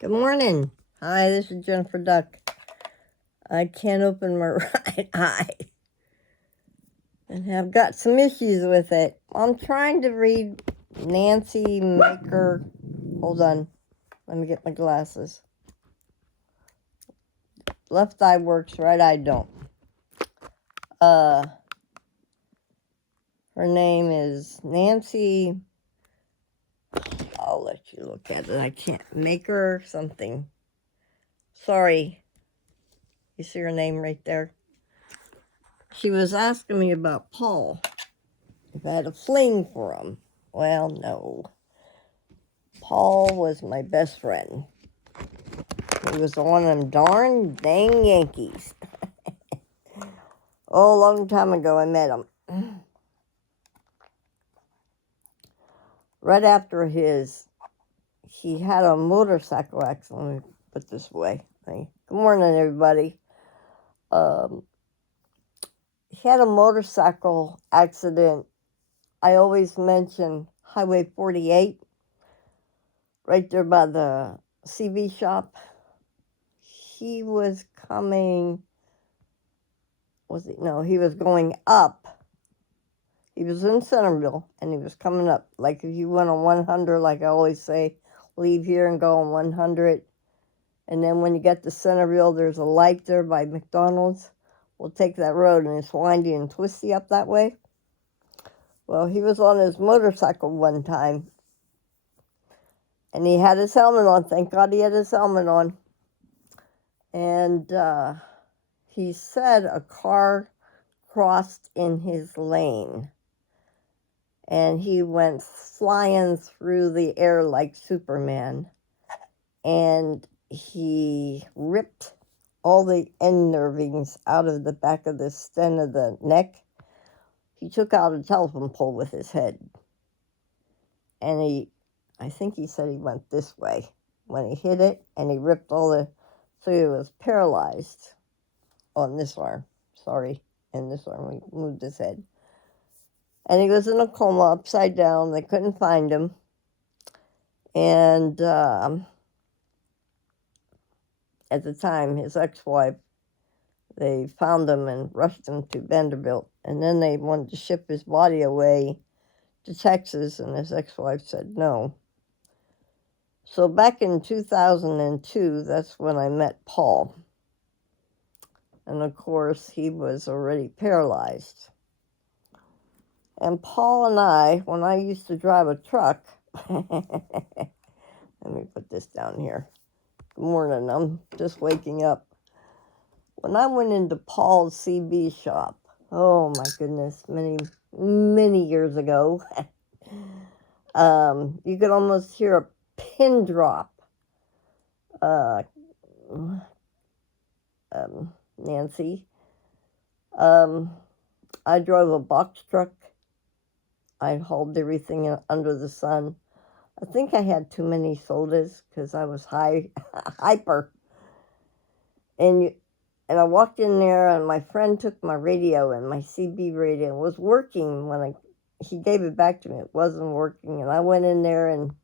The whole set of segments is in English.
Good morning. Hi, this is Jennifer Duck. I can't open my right eye and have got some issues with it. I'm trying to read Nancy Maker. Hold on. Let me get my glasses. Left eye works, right eye don't. Her name is Nancy. I'll let you look at it. I can't. Maker something. Sorry. You see her name right there? She was asking me about Paul. If I had a fling for him. Well, no. Paul was my best friend. He was one of them darn dang Yankees. Oh, a long time ago I met him. Right after he had a motorcycle accident. Let me put it this way. Good morning, everybody. He had a motorcycle accident. I always mention Highway 48, right there by the CV shop. He was coming, he was going up. He was in Centerville, and he was coming up. Like if you went on 100, like I always say, leave here and go on 100. And then when you get to Centerville, there's a light there by McDonald's. We'll take that road, and it's windy and twisty up that way. Well, he was on his motorcycle one time, and he had his helmet on. Thank God he had his helmet on. And he said a car crossed in his lane. And he went flying through the air like Superman. And he ripped all the end nervings out of the back of the stem of the neck. He took out a telephone pole with his head. And I think he said he went this way when he hit it, and he ripped so he was paralyzed on this arm. And this arm, he moved his head. And he was in a coma, upside down. They couldn't find him. And at the time, his ex-wife, they found him and rushed him to Vanderbilt. And then they wanted to ship his body away to Texas, and his ex-wife said no. So back in 2002, that's when I met Paul. And of course, he was already paralyzed. And Paul and I, when I used to drive a truck, let me put this down here. Good morning, I'm just waking up. When I went into Paul's CB shop, oh my goodness, many years ago, you could almost hear a pin drop. Nancy. I drove a box truck. I hauled everything under the sun. I think I had too many sodas because I was hyper. And I walked in there, and my friend took my radio, and my CB radio was working when he gave it back to me. It wasn't working, and I went in there, and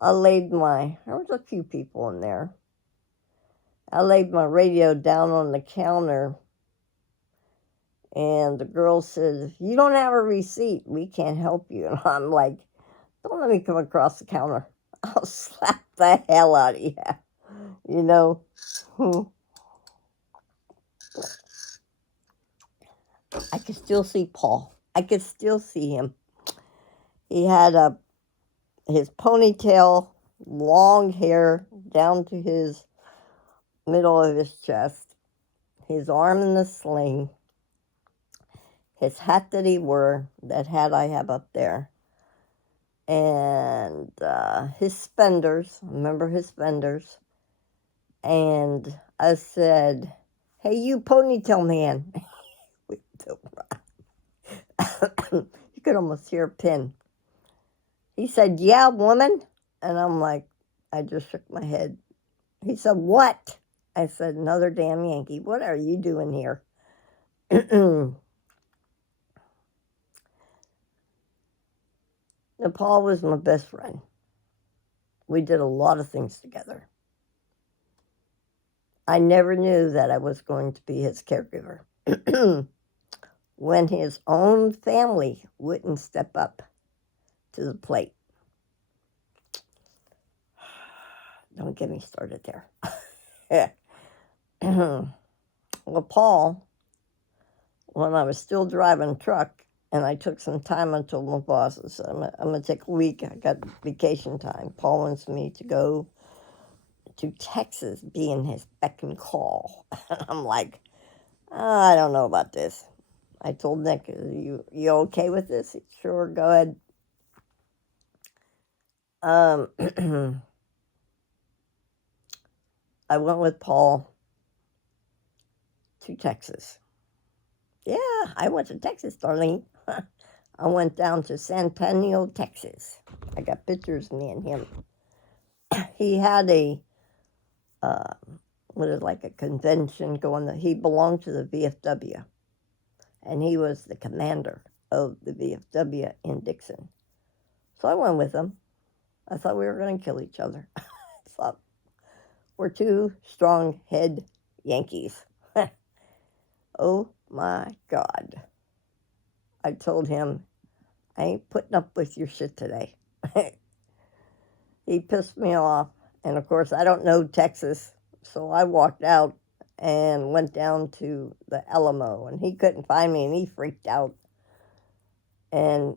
there was a few people in there. I laid my radio down on the counter, and the girl said, "If you don't have a receipt, we can't help you." And I'm like, "Don't let me come across the counter. I'll slap the hell out of you." You know? I could still see Paul. I could still see him. He had his ponytail, long hair down to his middle of his chest, his arm in the sling, his hat that he wore, that hat I have up there, and his spenders. Remember his spenders? And I said, "Hey, you ponytail man." You could almost hear a pin. He said, "Yeah, woman." And I'm like, I just shook my head. He said, "What?" I said, "Another damn Yankee. What are you doing here?" Now, Paul was my best friend. We did a lot of things together. I never knew that I was going to be his caregiver. When his own family wouldn't step up to the plate. Don't get me started there. Well, Paul, when I was still driving a truck, and I took some time, I told my bosses, I'm going to take a week. I got vacation time. Paul wants me to go to Texas, being his beck and call. I'm like, I don't know about this. I told Nick, you okay with this? Sure, go ahead. I went with Paul to Texas. Yeah, I went to Texas, Darlene. I went down to Centennial, Texas. I got pictures of me and him. He had a, like a convention going. He belonged to the VFW, and he was the commander of the VFW in Dixon. So I went with him. I thought we were going to kill each other. I thought we're two strong-head Yankees. Oh my God. I told him, I ain't putting up with your shit today. He pissed me off. And of course, I don't know Texas. So I walked out and went down to the Alamo. And he couldn't find me, and he freaked out. And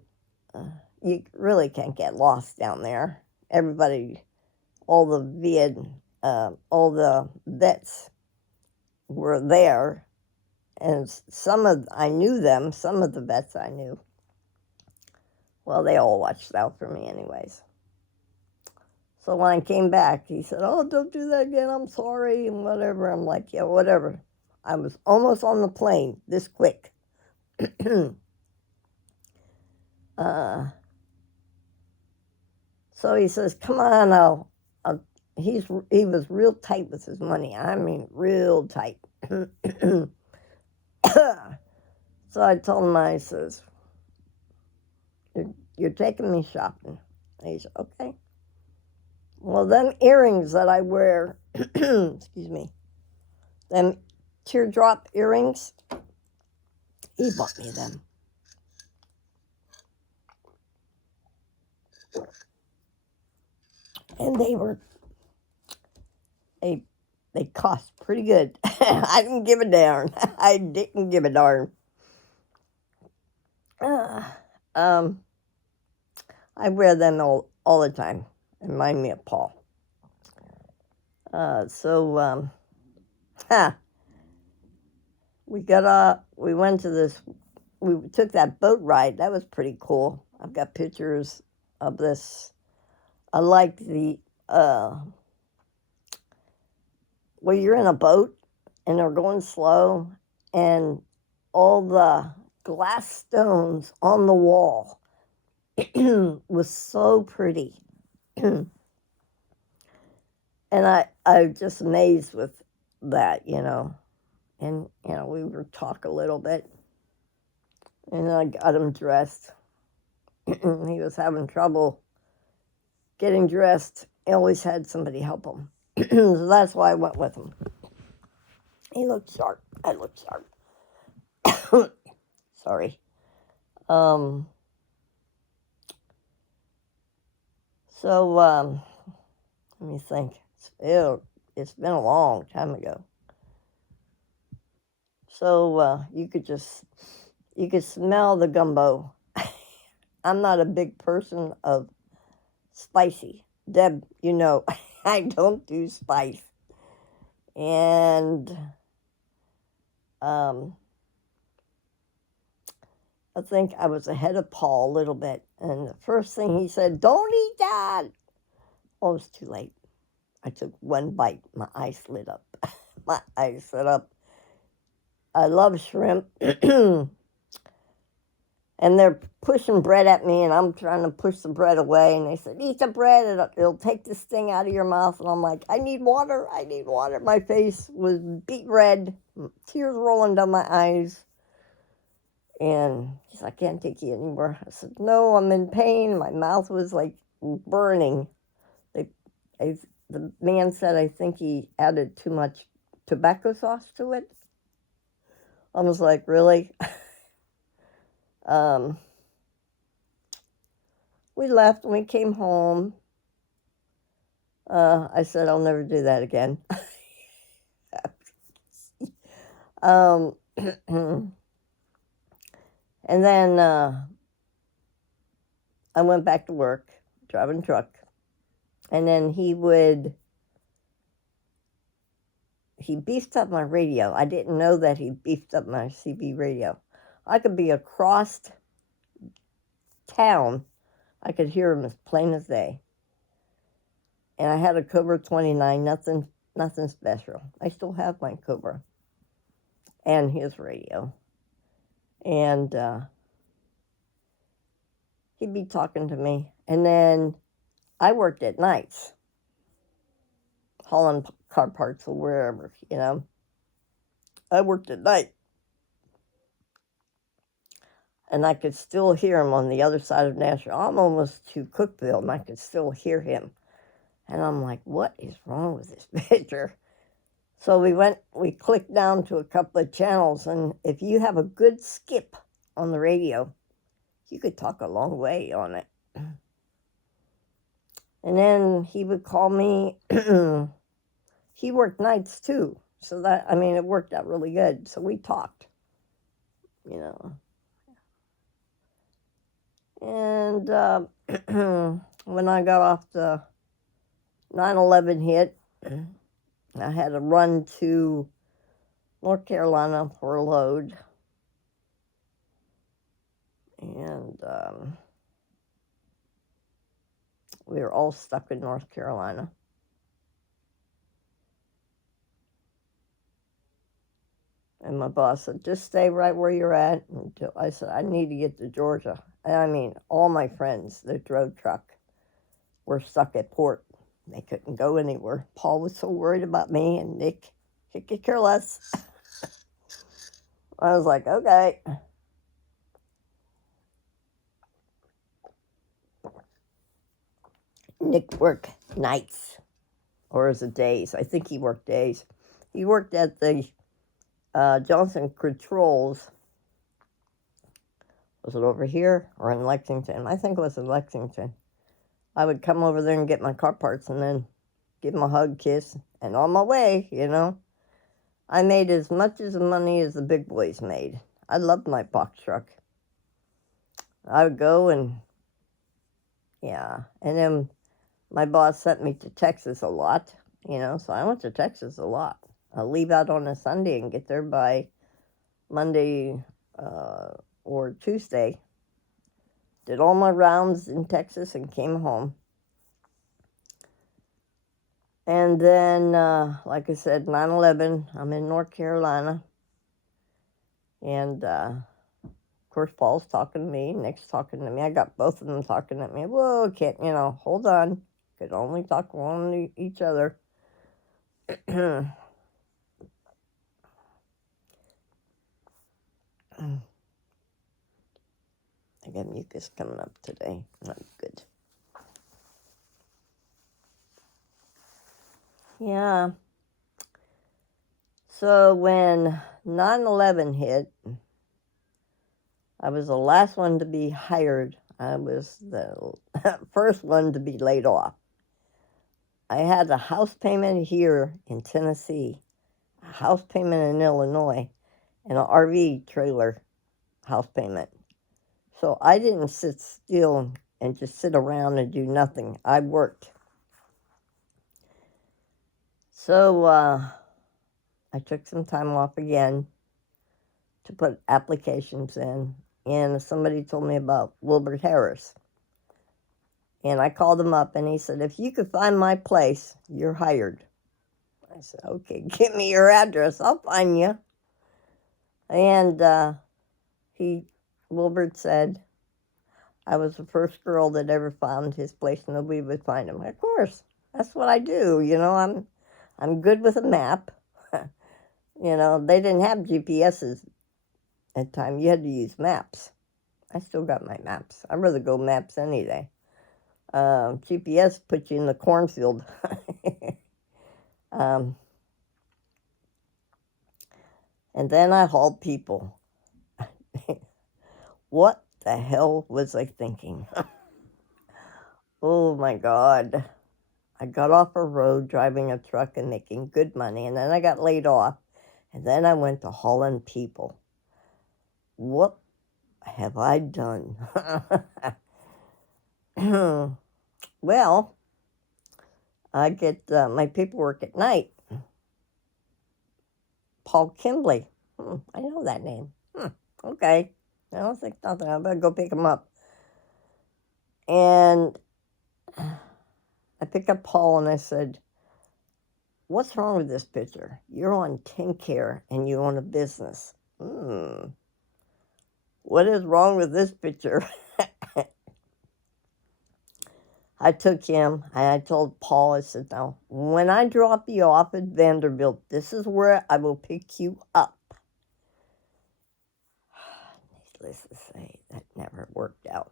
you really can't get lost down there. Everybody, all the vets were there. And I knew them, some of the vets I knew. Well, they all watched out for me anyways. So when I came back, he said, oh, don't do that again, I'm sorry, and whatever. I'm like, yeah, whatever. I was almost on the plane this quick. So he says, come on, he was real tight with his money. I mean, real tight. So I told him, I says, you're taking me shopping. And he said, okay. Well, them earrings that I wear, excuse me, them teardrop earrings, he bought me them. And they cost pretty good. I didn't give a darn. I didn't give a darn. I wear them all the time. Remind me of Paul. We went to this, we took that boat ride. That was pretty cool. I've got pictures of this. I like the, where you're in a boat and they're going slow, and all the glass stones on the wall was so pretty. And I was just amazed with that, And, we would talk a little bit. And I got him dressed. He was having trouble getting dressed. He always had somebody help him. So that's why I went with him. He looked sharp. I looked sharp. Sorry. So, let me think. It's been a long time ago. So you could smell the gumbo. I'm not a big person of spicy. Deb, I don't do spice. And I think I was ahead of Paul a little bit. And the first thing he said, don't eat that. Oh, it was too late. I took one bite. My eyes lit up. My eyes lit up. I love shrimp. And they're pushing bread at me, and I'm trying to push the bread away. And they said, eat the bread, it'll take this thing out of your mouth. And I'm like, I need water. My face was beet red, tears rolling down my eyes. And he's like, I can't take you anymore. I said, no, I'm in pain. My mouth was like burning. The man said, I think he added too much tobacco sauce to it. I was like, really? We left and we came home. I said, I'll never do that again. And then I went back to work, driving truck. And then he beefed up my radio. I didn't know that he beefed up my CB radio. I could be across town. I could hear him as plain as day. And I had a Cobra 29, nothing special. I still have my Cobra and his radio. And he'd be talking to me. And then I worked at nights, hauling car parts or wherever, you know. I worked at night. And I could still hear him on the other side of Nashville. I'm almost to Cookville, and I could still hear him. And I'm like, what is wrong with this picture? So we clicked down to a couple of channels, and if you have a good skip on the radio, you could talk a long way on it. And then he would call me. He worked nights too, so it worked out really good. So we talked, you know. And when I got off the 9/11 hit, I had to run to North Carolina for a load. And we were all stuck in North Carolina. And my boss said, just stay right where you're at. Until I said, I need to get to Georgia. And I mean, all my friends that drove truck were stuck at port. They couldn't go anywhere. Paul was so worried about me, and Nick could care less. I was like, okay. Nick worked nights, or is it days? I think he worked days. He worked at the Johnson Controls. Was it over here or in Lexington? I think it was in Lexington. I would come over there and get my car parts and then give him a hug, kiss, and on my way, you know. I made as much as money as the big boys made. I loved my box truck. I would go and, yeah. And then my boss sent me to Texas a lot, you know, so I went to Texas a lot. I'll leave out on a Sunday and get there by Monday or Tuesday. Did all my rounds in Texas and came home. And then, like I said, 9/11, I'm in North Carolina. And, of course, Paul's talking to me, Nick's talking to me. I got both of them talking at me. Whoa, can't, you know, hold on. Could only talk one to each other. I got mucus coming up today. Not good. Yeah. So when 9/11 hit, I was the last one to be hired. I was the first one to be laid off. I had a house payment here in Tennessee, a house payment in Illinois, and an RV trailer house payment. So I didn't sit still and just sit around and do nothing. I worked. So I took some time off again to put applications in, and somebody told me about Wilbert Harris. And I called him up, and he said, if you could find my place, you're hired. I said, okay, give me your address. I'll find you. And Wilbert said, I was the first girl that ever found his place. Nobody would find him. Of course, that's what I do. You know, I'm good with a map. You know, they didn't have GPSs at the time. You had to use maps. I still got my maps. I'd rather go maps any day. GPS puts you in the cornfield. And then I hauled people. What the hell was I thinking? Oh my God. I got off a road driving a truck and making good money, and then I got laid off, and then I went to hauling people. What have I done? Well, I get my paperwork at night. Paul Kimbley. I know that name. Okay. I don't think nothing. I better go pick him up. And I picked up Paul and I said, what's wrong with this picture? You're on TenCare and you own a business. What is wrong with this picture? I took him and I told Paul, I said, now, when I drop you off at Vanderbilt, this is where I will pick you up. Needless to say, that never worked out.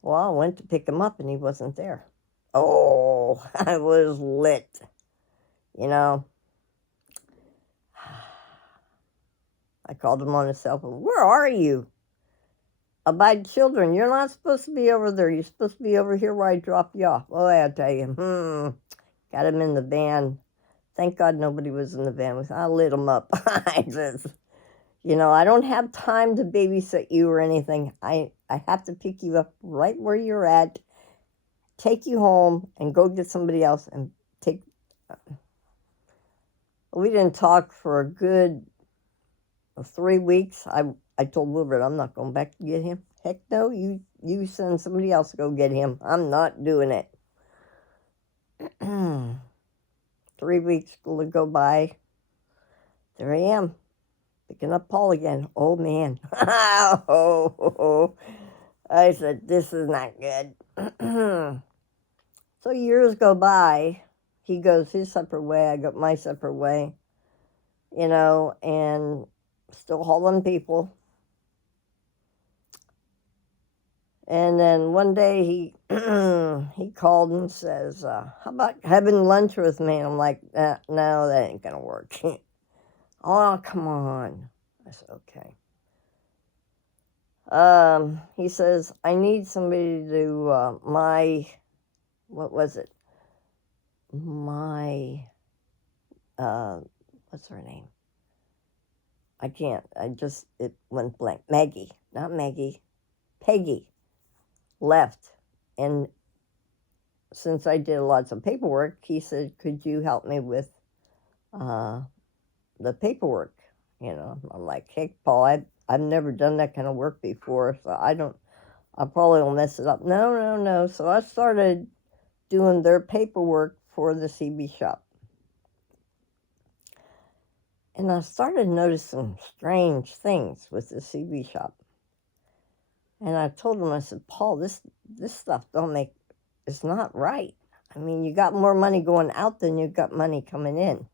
Well, I went to pick him up and he wasn't there. Oh, I was lit. You know, I called him on his cell phone. Where are you? Abide children, you're not supposed to be over there. You're supposed to be over here where I dropped you off. Oh, I'll tell you. Got him in the van. Thank God nobody was in the van. I lit him up. I just, I don't have time to babysit you or anything. I have to pick you up right where you're at, take you home, and go get somebody else and take. We didn't talk for a good 3 weeks. I told Wilbert, I'm not going back to get him. Heck no, you send somebody else to go get him. I'm not doing it. 3 weeks will go by. There I am, picking up Paul again. Oh, man. I said, this is not good. So years go by. He goes his separate way. I go my separate way. And still hauling people. And then one day he he called and says, how about having lunch with me? And I'm like, no, that ain't going to work. Oh, come on. I said, okay. He says, I need somebody to do what was it? What's her name? I can't. It went blank. Maggie. Not Maggie. Peggy left. And since I did lots of paperwork, he said, could you help me with the paperwork? I'm like, heck, Paul, I've never done that kind of work before, so I probably will mess it up. No. So I started doing their paperwork for the CB shop. And I started noticing strange things with the CB shop. And I told him, I said, Paul, this stuff it's not right. I mean, you got more money going out than you got money coming in.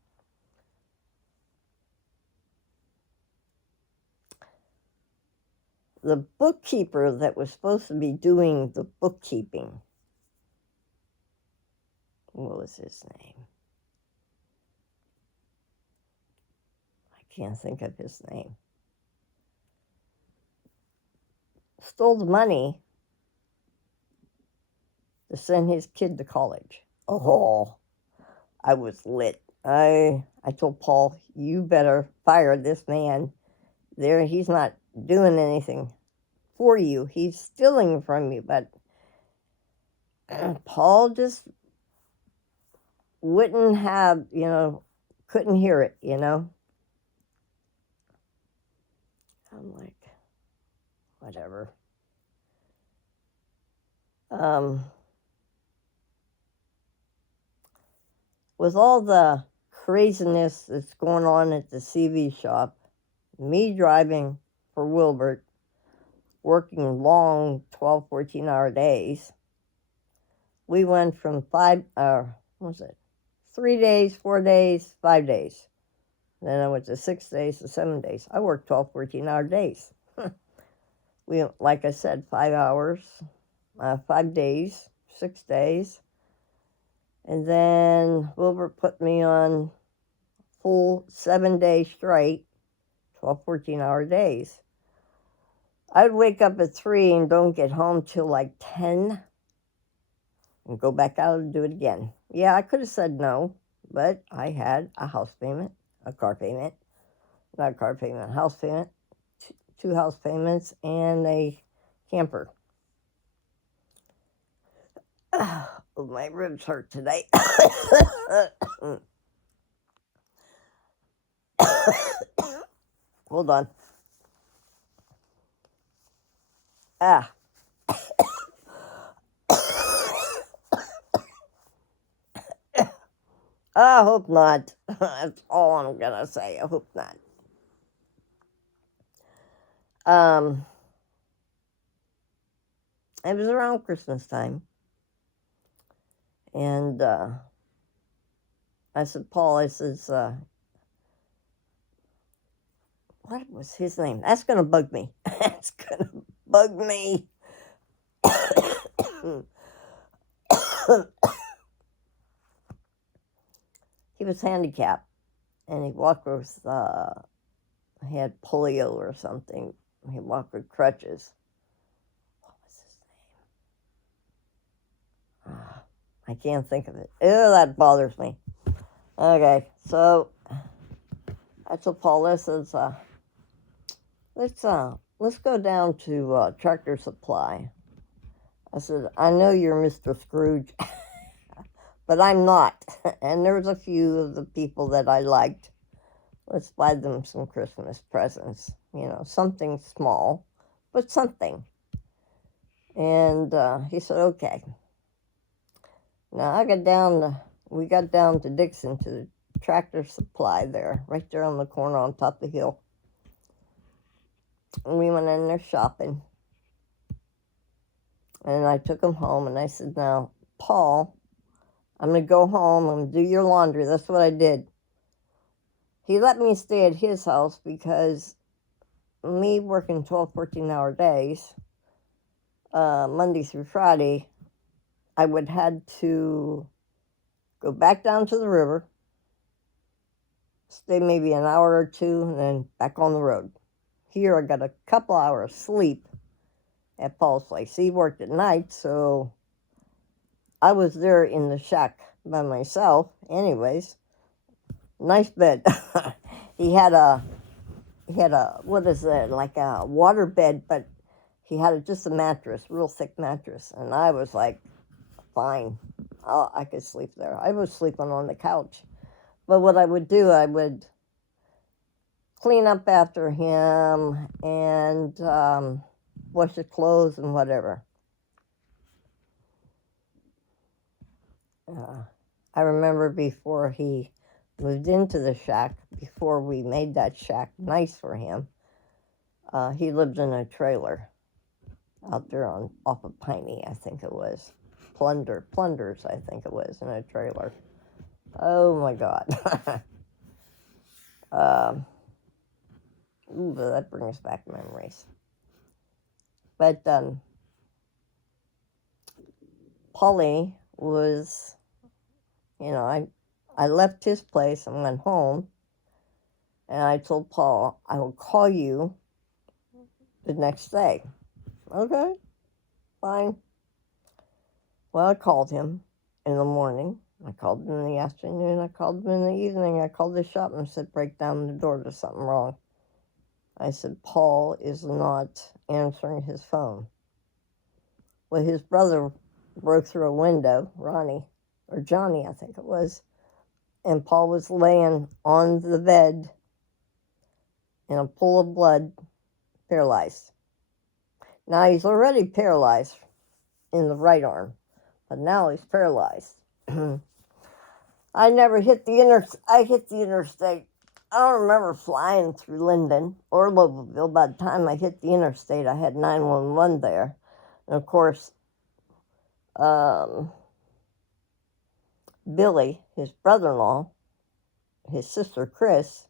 The bookkeeper that was supposed to be doing the bookkeeping, what was his name? I can't think of his name. Stole the money to send his kid to college. Oh, I was lit. I told Paul, you better fire this man. He's not doing anything for you. He's stealing from you. But Paul just wouldn't have, couldn't hear it, I'm like, whatever. With all the craziness that's going on at the CV shop, me driving for Wilbert, working long 12, 14-hour days, we went from 3 days, 4 days, 5 days. Then I went to 6 days to 7 days. I worked 12, 14-hour days. We, like I said, 5 hours, 5 days, 6 days. And then Wilbur put me on full 7 days straight, 12, 14-hour days. I'd wake up at 3 and don't get home till like 10 and go back out and do it again. Yeah, I could have said no, but I had a house payment, a car payment, not a car payment, a house payment, two house payments, and a camper. Oh, my ribs hurt today. Hold on. Ah. I hope not. That's all I'm gonna say. I hope not. It was around Christmas time, and I said, Paul, I says, what was his name? That's gonna bug me. That's gonna bug me. He was handicapped, and he walked with, he had polio or something. He walked with crutches. What was his name? I can't think of it. Ew, that bothers me. Okay, so I told Paul, let's go down to Tractor Supply. I said, I know you're Mr. Scrooge, but I'm not. And there's a few of the people that I liked. Let's buy them some Christmas presents. You know, something small, but something. And he said, okay. Now we got down to Dixon, to the Tractor Supply there, right there on the corner on top of the hill. And we went in there shopping. And I took him home, and I said, now, Paul, I'm going to go home. I'm going to do your laundry. That's what I did. He let me stay at his house because me working 12, 14-hour days, Monday through Friday, I would had to go back down to the river, stay maybe an hour or two, and then back on the road. Here I got a couple hours sleep at Paul's place. He worked at night, so I was there in the shack by myself. Anyways, nice bed. he had a what is it, like a water bed, but he had just a mattress, real thick mattress, and I was like, fine, I could sleep there. I was sleeping on the couch, but what I would do, I would clean up after him and wash his clothes and whatever. I remember before he moved into the shack, before we made that shack nice for him, he lived in a trailer out there off of Piney, I think it was. Plunders, I think it was, in a trailer. Oh my God. That brings back memories. But Polly was, you know, I left his place and went home, and I told Paul, I will call you the next day. Okay, fine. Well, I called him in the morning. I called him in the afternoon. I called him in the evening. I called the shop and said, break down the door. There's something wrong. I said, Paul is not answering his phone. Well, his brother broke through a window, Johnny, I think it was, and Paul was laying on the bed in a pool of blood, paralyzed. Now, he's already paralyzed in the right arm, but now he's paralyzed. I hit the interstate. I don't remember flying through Linden or Loboville. By the time I hit the interstate, I had 911 there. And of course, Billy, his brother-in-law, his sister Chris,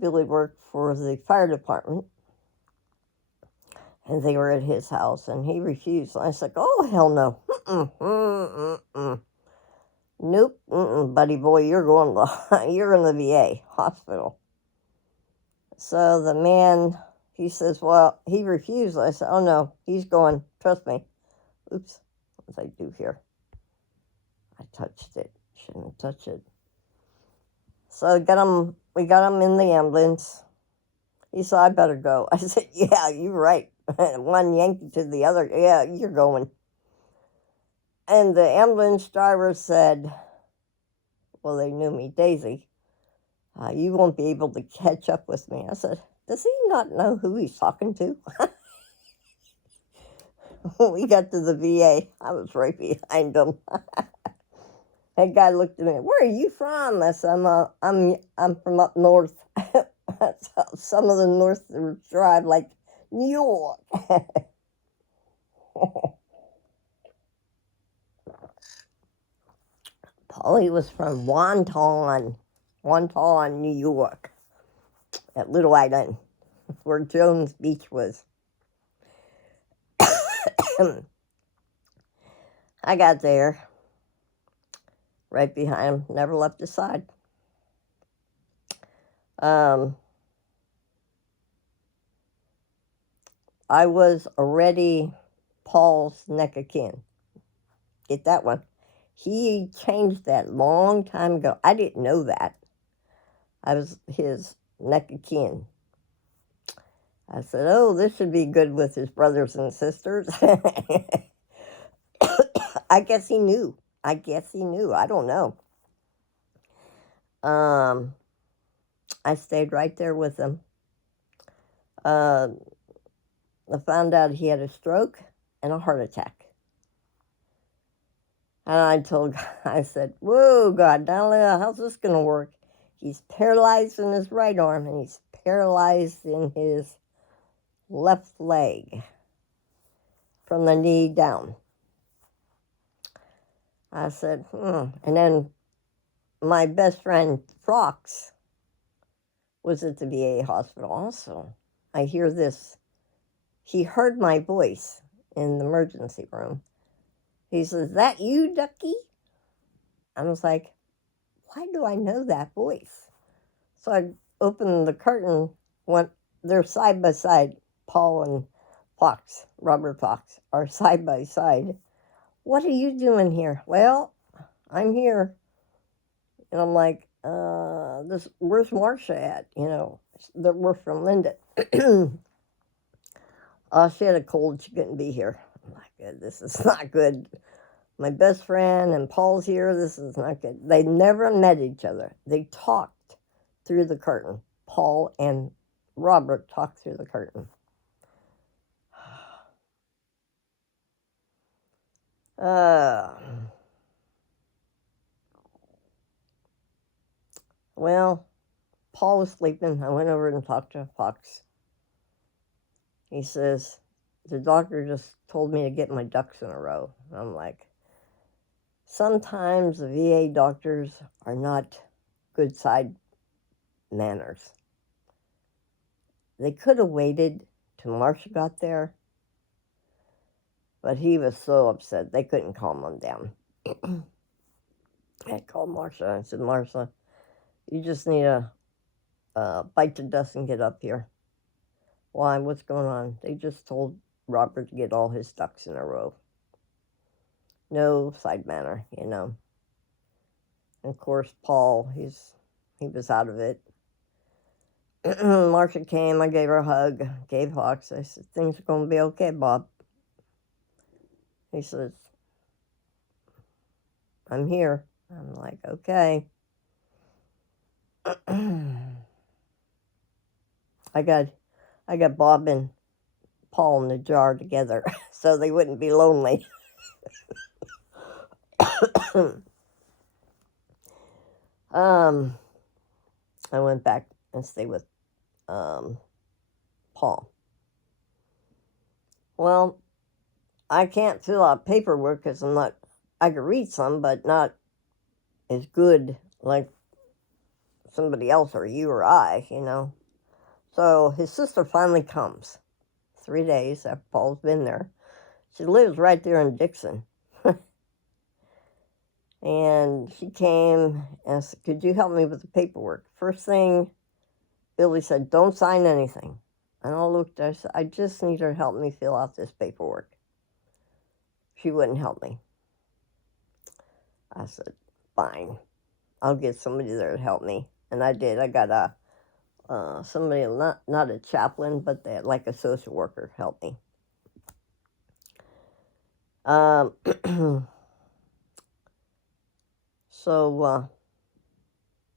Billy worked for the fire department, and they were at his house, and he refused. I said, oh, hell no. Nope, buddy boy, you're in the VA hospital. So the man, he says, well, he refused. I said, oh no, he's going. Trust me. Oops, what did I do here? I touched it. Shouldn't have touched it. So we got him in the ambulance. He said, I better go. I said, yeah, you're right. One yanked to the other. Yeah, you're going. And the ambulance driver said, well, they knew me, Daisy, you won't be able to catch up with me. I said, does he not know who he's talking to? When we got to the VA, I was right behind him. That guy looked at me, where are you from? I said, I'm from up north. Some of the northerners drive like New York. Polly was from Wonton, New York, at Little Island, where Jones Beach was. I got there, right behind him, never left his side. I was already Paul's neck of kin. Get that one. He changed that long time ago. I didn't know that. I was his neck of kin. I said, oh, this should be good with his brothers and sisters. I guess he knew. I don't know. I stayed right there with him. I found out he had a stroke and a heart attack. And I said, whoa, God, how's this going to work? He's paralyzed in his right arm and he's paralyzed in his left leg from the knee down. I said, And then my best friend, Fox, was at the VA hospital also. I hear this. He heard my voice in the emergency room. He says, that you, Ducky? I was like, why do I know that voice? So I opened the curtain. They're side by side. Paul and Fox, Robert Fox, are side by side. What are you doing here? Well, I'm here. And I'm like, where's Marcia at? We're from Linden. She had a cold. She couldn't be here. I'm like, this is not good. My best friend and Paul's here. This is not good. They never met each other. They talked through the curtain. Paul and Robert talked through the curtain. Well, Paul was sleeping. I went over and talked to Fox. He says, the doctor just told me to get my ducks in a row. I'm like, sometimes the VA doctors are not good side manners. They could have waited till Marcia got there, but he was so upset they couldn't calm him down. I called Marcia. I said, Marcia, you just need to bite the dust and get up here. Why? What's going on? They just told Robert to get all his ducks in a row. No side manner, And of course, Paul, he was out of it. Marcia came. I gave her a hug. Gave Hawks. I said, things are going to be okay, Bob. He says, I'm here. I'm like, okay. I got Bob and Paul in the jar together so they wouldn't be lonely. I went back and stayed with Paul. Well, I can't fill out paperwork because I can read some, but not as good like somebody else or you or I, So his sister finally comes 3 days after Paul's been there. She lives right there in Dixon. And she came and said, could you help me with the paperwork? First thing, Billy said, don't sign anything. And I looked at her, I said, I just need her to help me fill out this paperwork. She wouldn't help me. I said, fine, I'll get somebody there to help me. And I did. I got somebody, not a chaplain, but they had like a social worker help me. So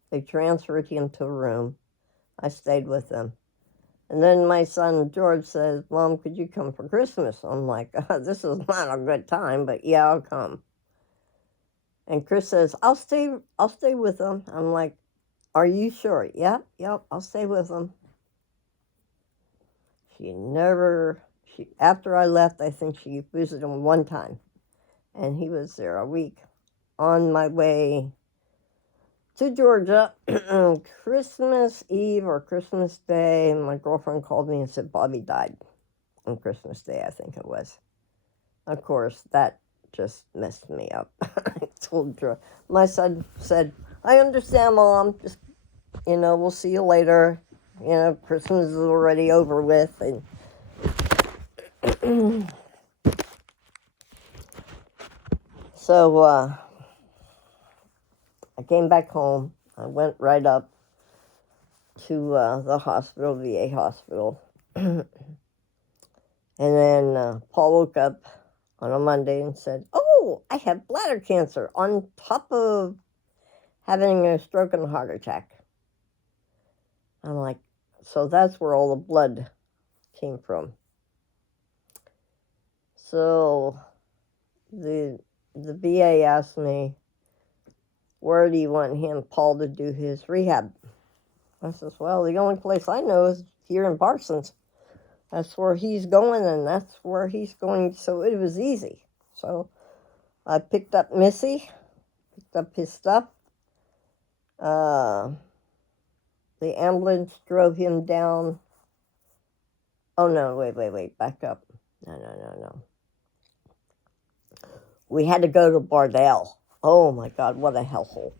they transferred him to a room. I stayed with them. And then my son George says, Mom, could you come for Christmas? I'm like, this is not a good time, but yeah, I'll come. And Chris says, I'll stay with them. I'm like, are you sure? Yep, I'll stay with them. After I left, I think she visited him one time. And he was there a week. On my way to Georgia, Christmas Eve or Christmas Day, my girlfriend called me and said Bobby died on Christmas Day, I think it was. Of course, that just messed me up. I told her, my son said, I understand, Mom, just, we'll see you later. Christmas is already over with. And so I came back home. I went right up to the hospital, VA hospital. And then Paul woke up on a Monday and said, oh, I have bladder cancer on top of having a stroke and a heart attack. I'm like, so that's where all the blood came from. So the VA asked me, where do you want Paul, to do his rehab? I says, well, the only place I know is here in Parsons. That's where he's going, and that's where he's going. So it was easy. So I picked up Missy, picked up his stuff. The ambulance drove him down. Oh, no, wait, back up. No. We had to go to Bardell. Oh, my God, what a hellhole.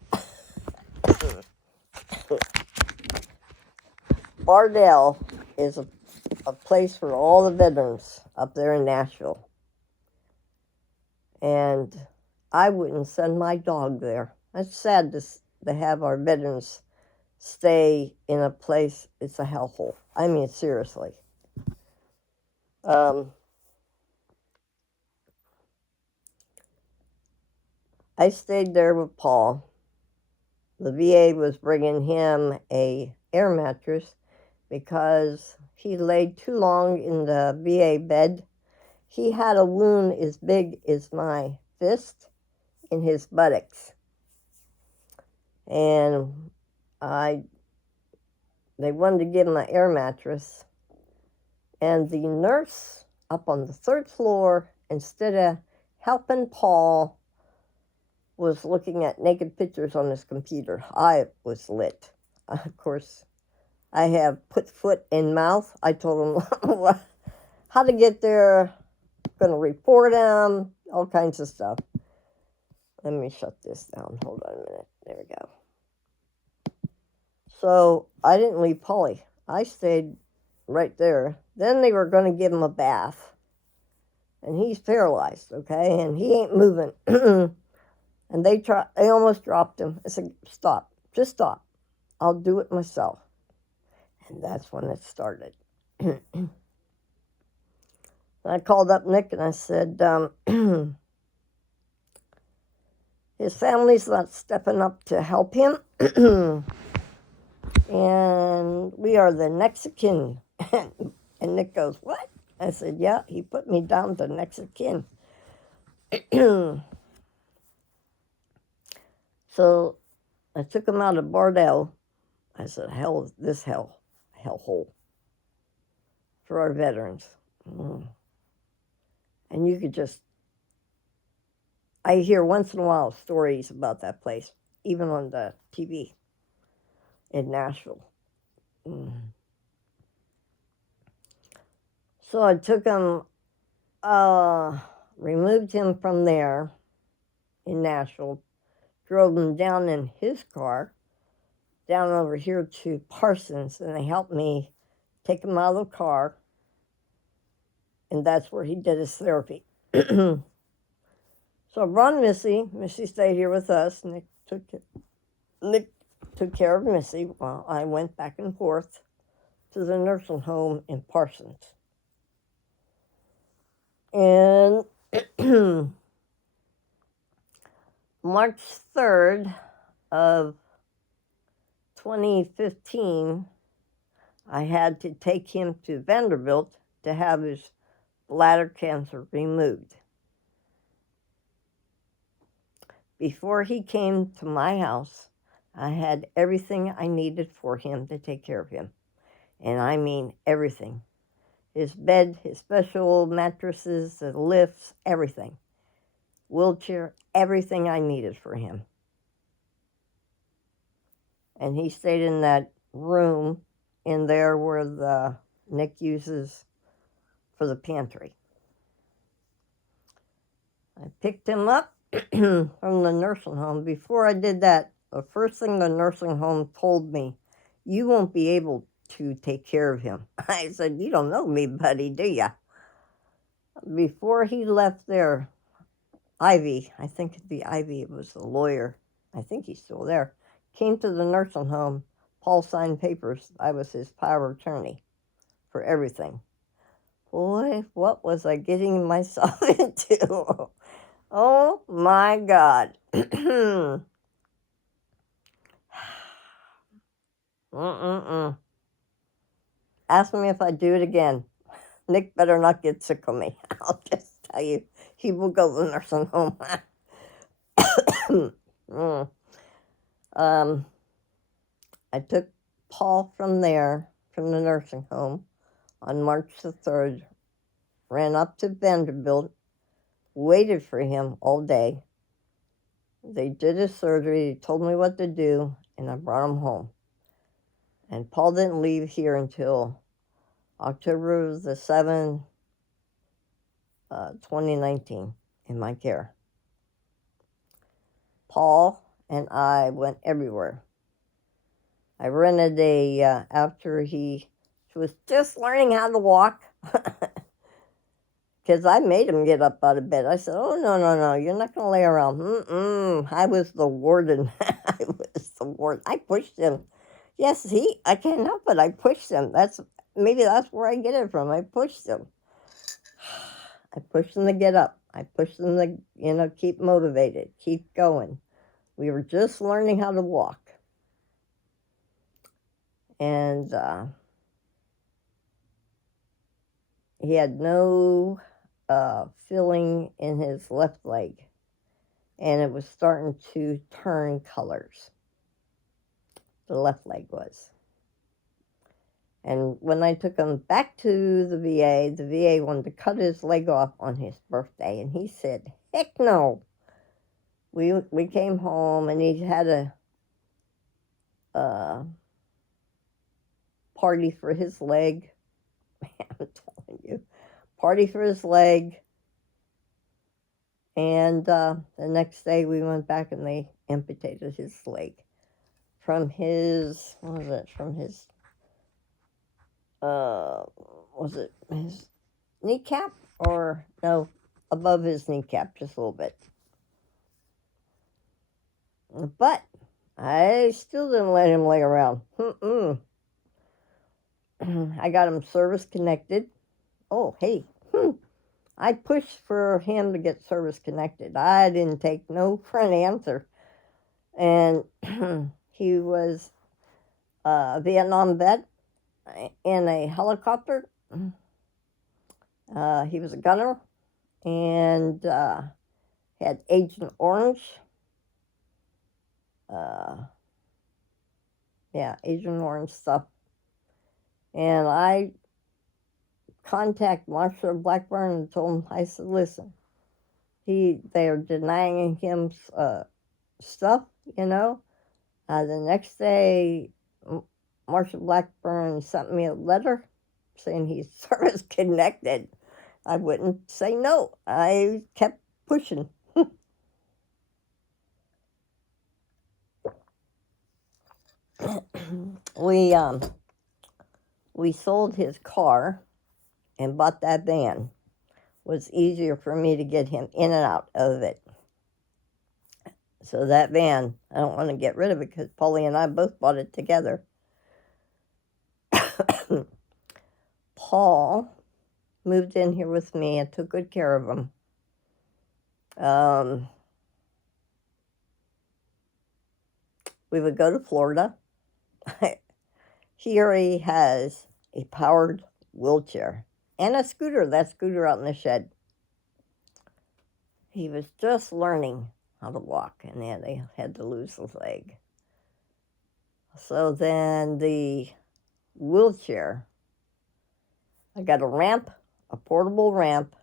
Bardell is a place for all the veterans up there in Nashville. And I wouldn't send my dog there. It's sad to have our veterans stay in a place, it's a hellhole. I mean, seriously. I stayed there with Paul. The VA was bringing him a air mattress because he laid too long in the VA bed. He had a wound as big as my fist in his buttocks. And they wanted to give him an air mattress. And the nurse up on the third floor, instead of helping Paul, was looking at naked pictures on his computer. I was lit. Of course, I have put foot in mouth. I told him how to get there, going to report him, all kinds of stuff. Let me shut this down. Hold on a minute. There we go. So I didn't leave Polly. I stayed right there. Then they were going to give him a bath. And he's paralyzed, okay? And he ain't moving. And they almost dropped him. I said, stop. Just stop. I'll do it myself. And that's when it started. I called up Nick and I said, his family's not stepping up to help him. And we are the next of kin. And Nick goes, what? I said, yeah, he put me down to next of kin. So I took him out of Bardell. I said, this hellhole for our veterans. And you could I hear once in a while stories about that place, even on the TV in Nashville. So I took him, removed him from there in Nashville, drove him down in his car, down over here to Parsons, and they helped me take him out of the car, and that's where he did his therapy. So I brought Missy. Missy stayed here with us. Nick took care of Missy while I went back and forth to the nursing home in Parsons. And March 3rd of 2015, I had to take him to Vanderbilt to have his bladder cancer removed. Before he came to my house, I had everything I needed for him to take care of him. And I mean everything. His bed, his special mattresses, the lifts, everything. Wheelchair, everything I needed for him. And he stayed in that room in there where Nick uses for the pantry. I picked him up from the nursing home. Before I did that, the first thing the nursing home told me, you won't be able to take care of him. I said, you don't know me, buddy, do ya? Before he left there, Ivy, I think the Ivy was the lawyer, I think he's still there, came to the nursing home. Paul signed papers. I was his power of attorney for everything. Boy, what was I getting myself into? Oh my God. Ask me if I do it again. Nick better not get sick of me. I'll just tell you, he will go to the nursing home. I took Paul from there, from the nursing home, on March the 3rd, ran up to Vanderbilt, waited for him all day. They did his surgery, told me what to do, and I brought him home. And Paul didn't leave here until October the 7th, 2019, in my care. Paul and I went everywhere. I rented after he was just learning how to walk, because I made him get up out of bed. I said, oh, no, you're not going to lay around. I was the warden. I pushed him. Yes, I can't help it. I pushed him. Maybe that's where I get it from. I pushed him. I pushed him to get up. I pushed him to, keep motivated, keep going. We were just learning how to walk. And he had no feeling in his left leg. And it was starting to turn colors. The left leg was. And when I took him back to the VA wanted to cut his leg off on his birthday. And he said, heck no. We came home and he had a party for his leg. I'm telling you. Party for his leg. And the next day we went back and they amputated his leg. From his, was it his kneecap? Or, no, above his kneecap, just a little bit. But I still didn't let him lay around. I got him service connected. Oh, hey. I pushed for him to get service connected. I didn't take no for an answer. And he was a Vietnam vet in a helicopter. He was a gunner and had Agent Orange. Agent Orange stuff. And I contacted Marshall Blackburn and told him, I said, listen, they are denying him stuff, The next day, Marshall Blackburn sent me a letter saying he's service connected. I wouldn't say no. I kept pushing. we sold his car and bought that van. It was easier for me to get him in and out of it. So that van, I don't want to get rid of it because Polly and I both bought it together. Paul moved in here with me and took good care of him. We would go to Florida. He already has a powered wheelchair and a scooter. That scooter out in the shed. He was just learning how to walk, and then they had to lose his leg. So then the wheelchair, I got a ramp, a portable ramp.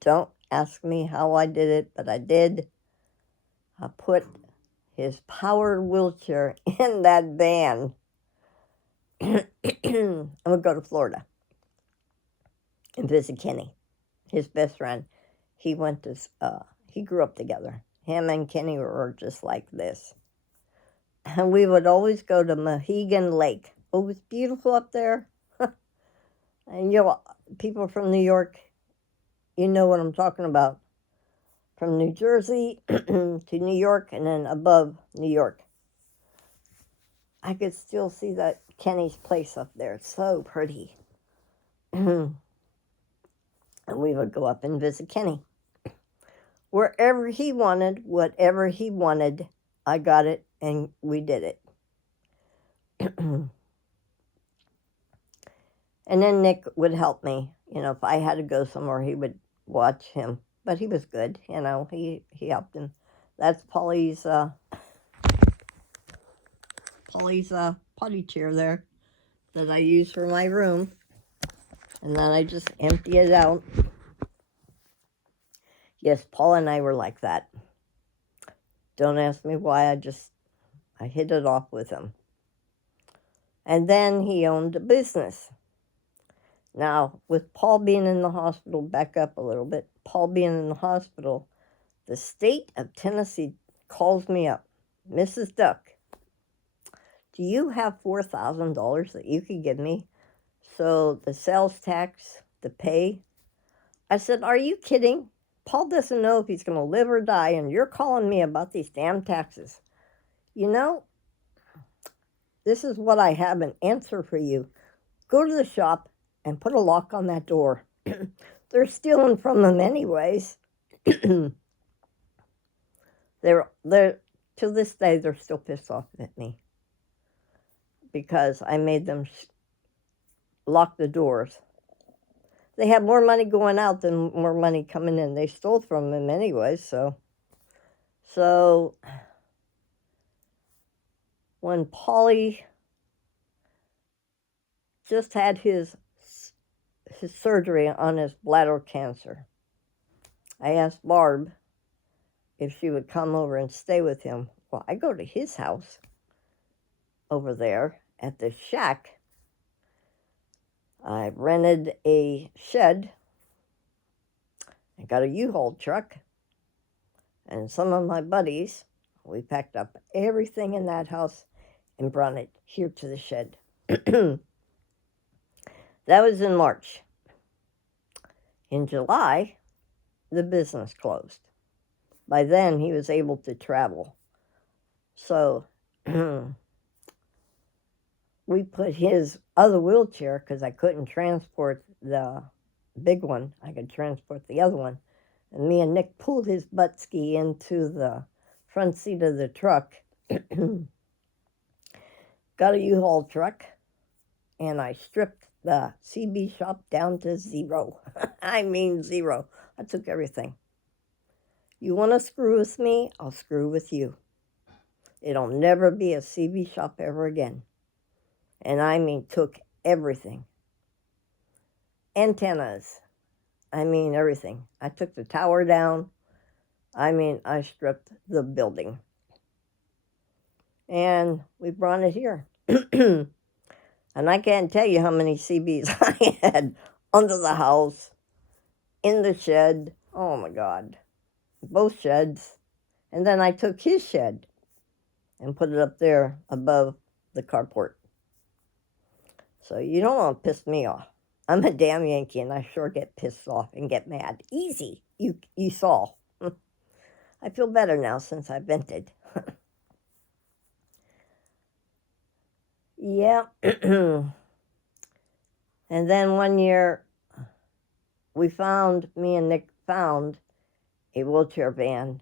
Don't ask me how I did it, but I did. I put his powered wheelchair in that van. And we'd go to Florida and visit Kenny, his best friend. He grew up together. Him and Kenny were just like this. And we would always go to Mohegan Lake. Oh, it was beautiful up there. And people from New York, you know what I'm talking about. From New Jersey to New York and then above New York. I could still see that Kenny's place up there. It's so pretty. And we would go up and visit Kenny. Wherever he wanted, whatever he wanted, I got it and we did it. And then Nick would help me. If I had to go somewhere, he would watch him. But he was good, he helped him. That's Polly's potty chair there that I use for my room. And then I just empty it out. Yes, Paul and I were like that. Don't ask me why, I hit it off with him. And then he owned a business. Now, with Paul being in the hospital, back up a little bit, Paul being in the hospital, the state of Tennessee calls me up. Mrs. Duck, do you have $4,000 that you could give me? So the sales tax, the pay. I said, are you kidding? Paul doesn't know if he's going to live or die, and you're calling me about these damn taxes. This is what I have an answer for you. Go to the shop and put a lock on that door. They're stealing from them anyways. they're to this day, they're still pissed off at me because I made them lock the doors. They had more money going out than more money coming in. They stole from them anyways, so when Paulie just had his surgery on his bladder cancer, I asked Barb if she would come over and stay with him. Well, I go to his house over there at the shack. I rented a shed. I got a U-Haul truck. And some of my buddies, we packed up everything in that house and brought it here to the shed. That was in March. In July, the business closed. By then, he was able to travel. So we put his other wheelchair, because I couldn't transport the big one. I could transport the other one. And me and Nick pulled his butt ski into the front seat of the truck. Got a U-Haul truck, and I stripped the CB shop down to zero. I mean zero. I took everything. You want to screw with me? I'll screw with you. It'll never be a CB shop ever again. And I mean took everything. Antennas. I mean everything. I took the tower down. I mean, I stripped the building. And we brought it here. And I can't tell you how many CBs I had under the house, in the shed. Oh my God. Both sheds. And then I took his shed and put it up there above the carport. So you don't want to piss me off. I'm a damn Yankee, and I sure get pissed off and get mad. Easy. You saw. I feel better now since I vented. Yeah. And then one year, me and Nick found a wheelchair van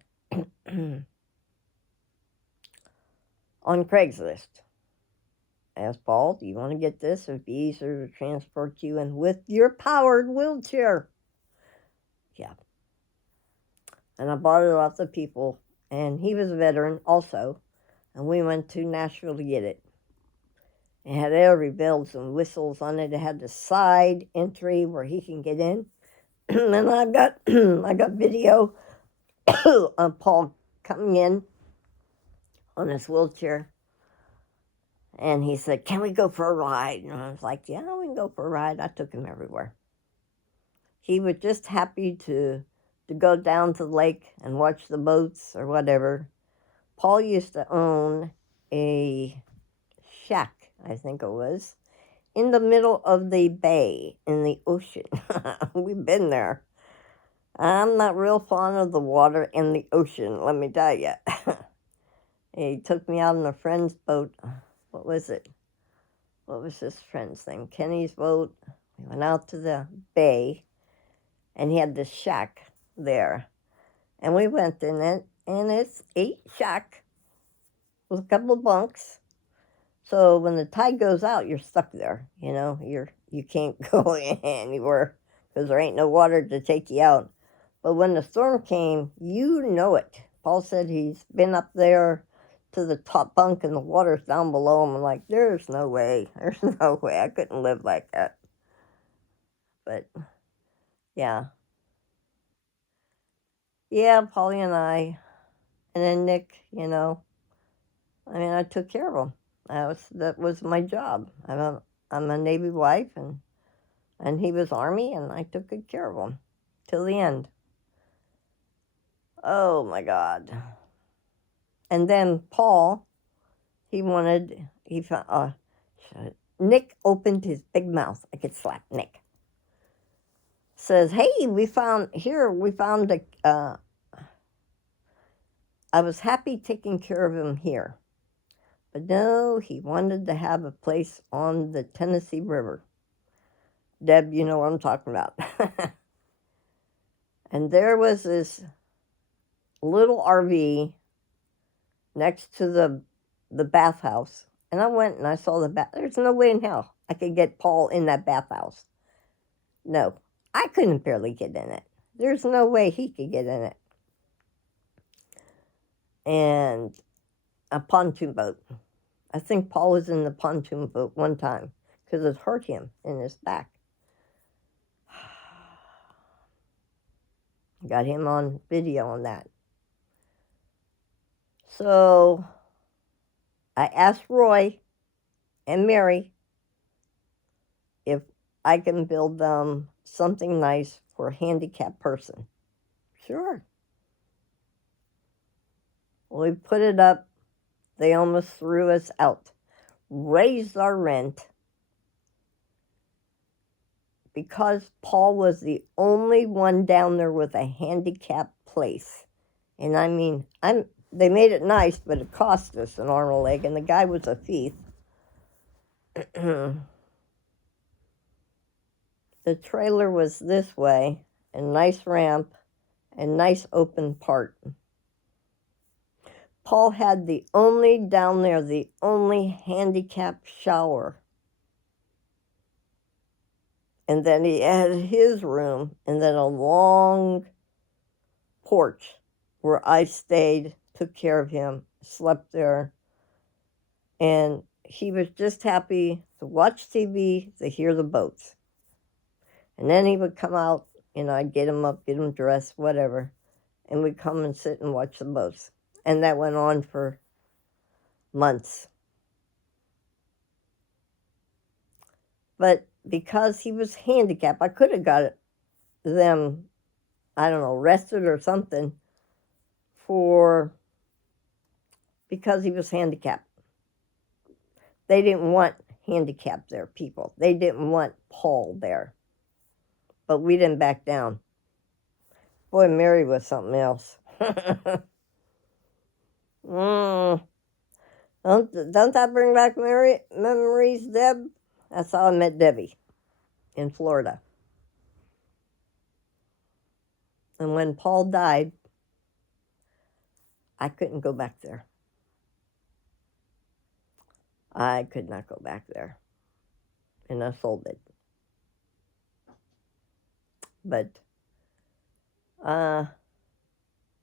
on Craigslist. I asked Paul, do you want to get this? It'd be easier to transport you in with your powered wheelchair. Yeah. And I bought it off the people, and he was a veteran also, and we went to Nashville to get it. It had every bells and whistles on it. It had the side entry where he can get in. And I got video of Paul coming in on his wheelchair. And he said, can we go for a ride? And I was like, yeah, we can go for a ride. I took him everywhere. He was just happy to go down to the lake and watch the boats or whatever. Paul used to own a shack, I think it was, in the middle of the bay in the ocean. We've been there. I'm not real fond of the water and the ocean, let me tell you. He took me out on a friend's boat. What was it? What was his friend's name? Kenny's boat. We went out to the bay, and he had this shack there. And we went in it, and it's a shack with a couple of bunks. So when the tide goes out, you're stuck there. You know, you can't go anywhere because there ain't no water to take you out. But when the storm came, you know it. Paul said he's been up there to the top bunk and the water's down below him. I'm like, there's no way. There's no way. I couldn't live like that. But, yeah. Yeah, Polly and I. And then Nick, you know. I mean, I took care of him. That was my job. I'm a Navy wife, and he was Army, and I took good care of him till the end. Oh, my God. And then Paul, Nick opened his big mouth. I could slap Nick. Says, hey, we found I was happy taking care of him here. But no, he wanted to have a place on the Tennessee River. Deb, you know what I'm talking about. And there was this little RV next to the bathhouse. And I went and I saw the bath. There's no way in hell I could get Paul in that bathhouse. No, I couldn't barely get in it. There's no way he could get in it. And a pontoon boat. I think Paul was in the pontoon boat one time because it hurt him in his back. Got him on video on that. So I asked Roy and Mary if I can build them something nice for a handicapped person. Sure. We put it up. They almost threw us out. Raised our rent because Paul was the only one down there with a handicapped place. And I mean, they made it nice, but it cost us an arm and a leg, and the guy was a thief. The trailer was this way, a nice ramp, and nice open part. Paul had the only handicapped shower. And then he had his room, and then a long porch where I stayed, took care of him, slept there. And he was just happy to watch TV, to hear the boats. And then he would come out, you know, I'd get him up, get him dressed, whatever, and we'd come and sit and watch the boats. And that went on for months. But because he was handicapped, I could have got them, I don't know, arrested or something because he was handicapped. They didn't want handicap their people. They didn't want Paul there. But we didn't back down. Boy, Mary was something else. Don't that bring back memories, Deb? That's how I met Debbie in Florida. And when Paul died, I couldn't go back there. I could not go back there. And I sold it. But, yeah,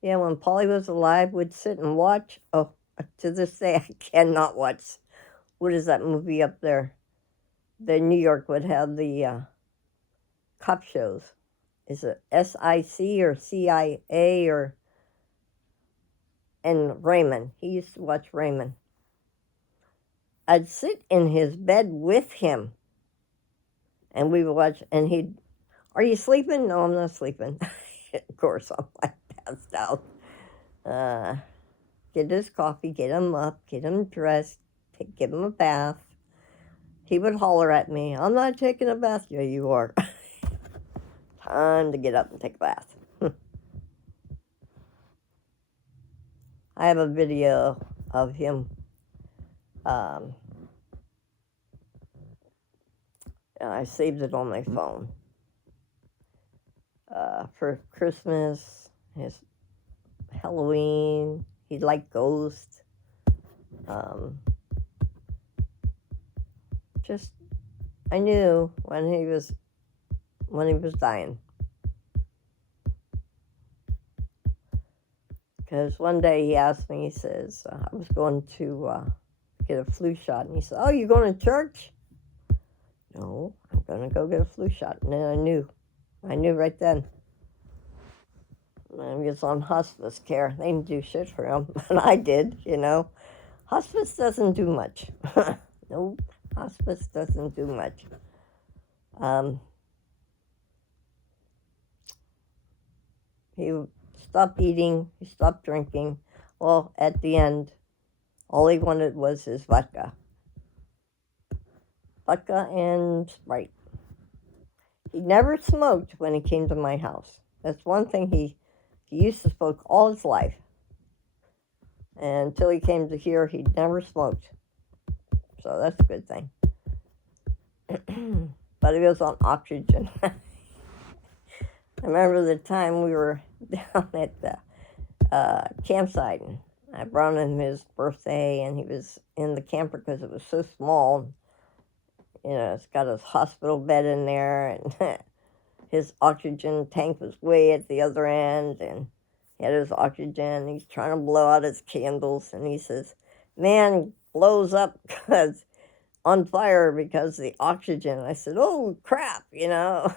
when Paulie was alive, would sit and watch. Oh, to this day, I cannot watch. What is that movie up there? The New York would have the cop shows. Is it SIC or CIA or... And Raymond. He used to watch Raymond. I'd sit in his bed with him. And we would watch, and he'd, are you sleeping? No, I'm not sleeping. Of course, I'm like passed out. Get his coffee, get him up, get him dressed, give him a bath. He would holler at me, I'm not taking a bath. Yeah, you are. Time to get up and take a bath. I have a video of him. I saved it on my phone. For Christmas, his Halloween, he liked ghosts. Just, I knew when he was dying. Because one day he asked me, he says, I was going to get a flu shot. And he said, oh, you going to church? No, I'm going to go get a flu shot. And then I knew right then. I was on hospice care. They didn't do shit for him, but I did, you know. Hospice doesn't do much. Nope, hospice doesn't do much. He stopped eating, he stopped drinking. Well, at the end, all he wanted was his vodka. Vodka and Sprite. He never smoked when he came to my house. That's one thing he used to smoke all his life. And until he came to here, he never smoked. So that's a good thing. But he was on oxygen. I remember the time we were down at the campsite, and I brought him his birthday, and he was in the camper because it was so small. You know, it's got his hospital bed in there, and his oxygen tank was way at the other end, and he had his oxygen. He's trying to blow out his candles, and he says, man blows up because on fire because of the oxygen. I said, oh, crap, you know.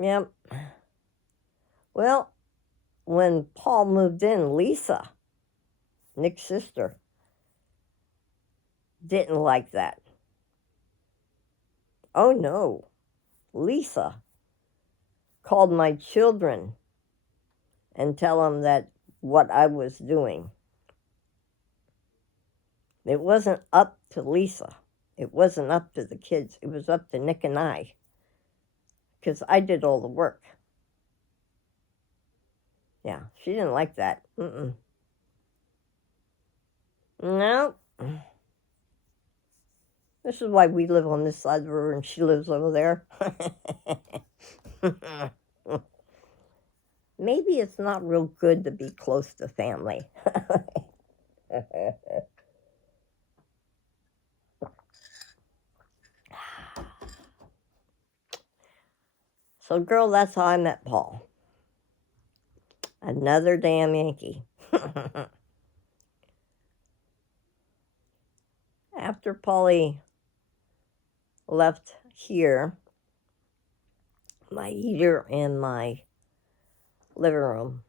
Yep. Well, when Paul moved in, Lisa, Nick's sister, didn't like that. Oh, no. Lisa called my children and tell them that what I was doing. It wasn't up to Lisa. It wasn't up to the kids. It was up to Nick and I. Because I did all the work. Yeah, she didn't like that. No. This is why we live on this side of the river and she lives over there. Maybe it's not real good to be close to family. So, girl, that's how I met Paul. Another damn Yankee. After Paulie left here, my heater in my living room,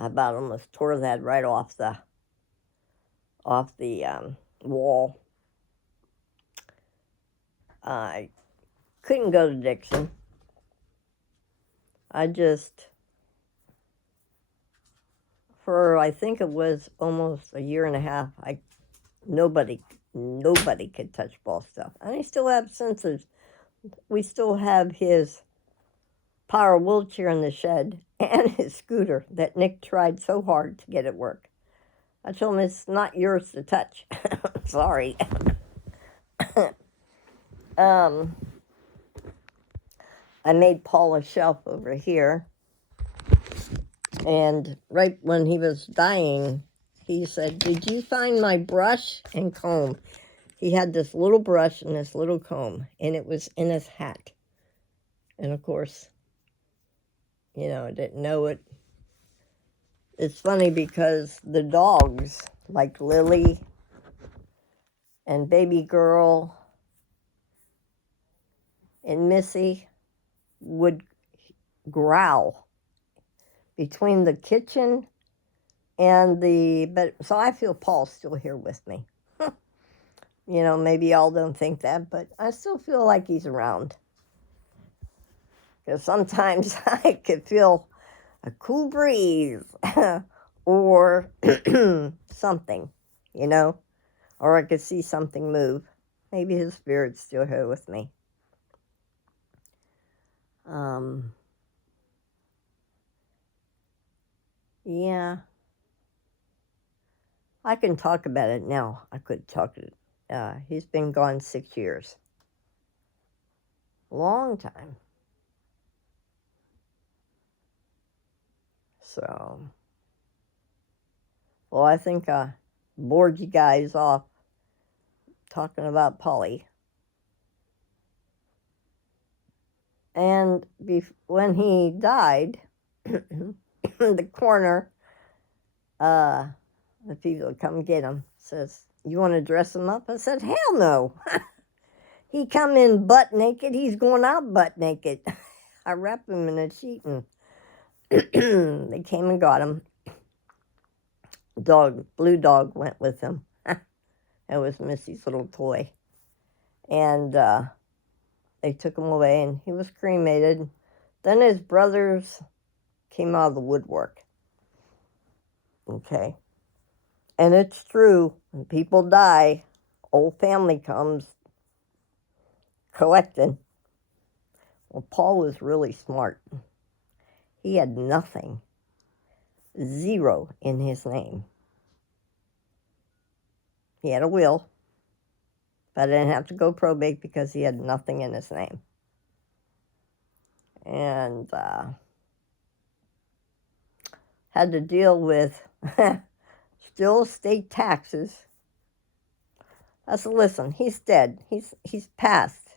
I about almost tore that right off the wall. I couldn't go to Dixon. I just for I think it was almost a year and a half. Nobody could touch ball stuff, and I still have sensors. We still have his power wheelchair in the shed and his scooter that Nick tried so hard to get it work. I told him it's not yours to touch. Sorry. I made Paul a shelf over here, and right when he was dying, he said, "Did you find my brush and comb?" He had this little brush and this little comb, and it was in his hat. And of course, I didn't know it. It's funny because the dogs, like Lily and Baby Girl and Missy, would growl between the kitchen and but so I feel Paul's still here with me. Maybe y'all don't think that, but I still feel like he's around. Because sometimes I could feel a cool breeze or something, or I could see something move. Maybe his spirit's still here with me. Yeah. I can talk about it now. I could talk it. He's been gone 6 years. Long time. So, well, I think I bored you guys off talking about Polly. And when he died, the coroner, the people that come get him, says, "You want to dress him up?" I said, "Hell no." He come in butt naked, he's going out butt naked. I wrapped him in a sheet, and they came and got him. Blue dog went with him. It was Missy's little toy. And they took him away, and he was cremated. Then his brothers came out of the woodwork. Okay. And it's true, when people die, old family comes collecting. Well, Paul was really smart. He had nothing, 0 in his name. He had a will, but I didn't have to go probate because he had nothing in his name. And had to deal with still state taxes. I said, "Listen, he's dead. He's passed.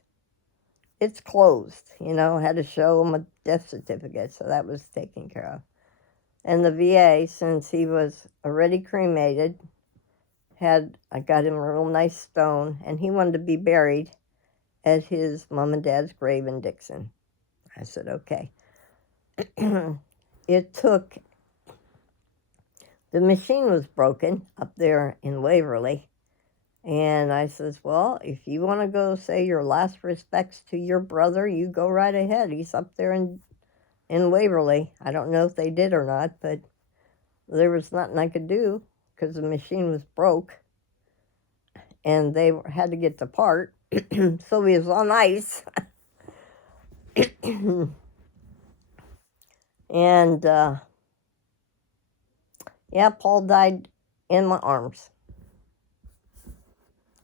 It's closed." Had to show him a death certificate, so that was taken care of. And the VA, since he was already cremated, I got him a real nice stone, and he wanted to be buried at his mom and dad's grave in Dixon. I said, okay. The machine was broken up there in Waverly, and I says, "Well, if you want to go say your last respects to your brother, you go right ahead. He's up there in Waverly." I don't know if they did or not, but there was nothing I could do because the machine was broke, and they had to get the part, so he was on ice. And yeah, Paul died in my arms.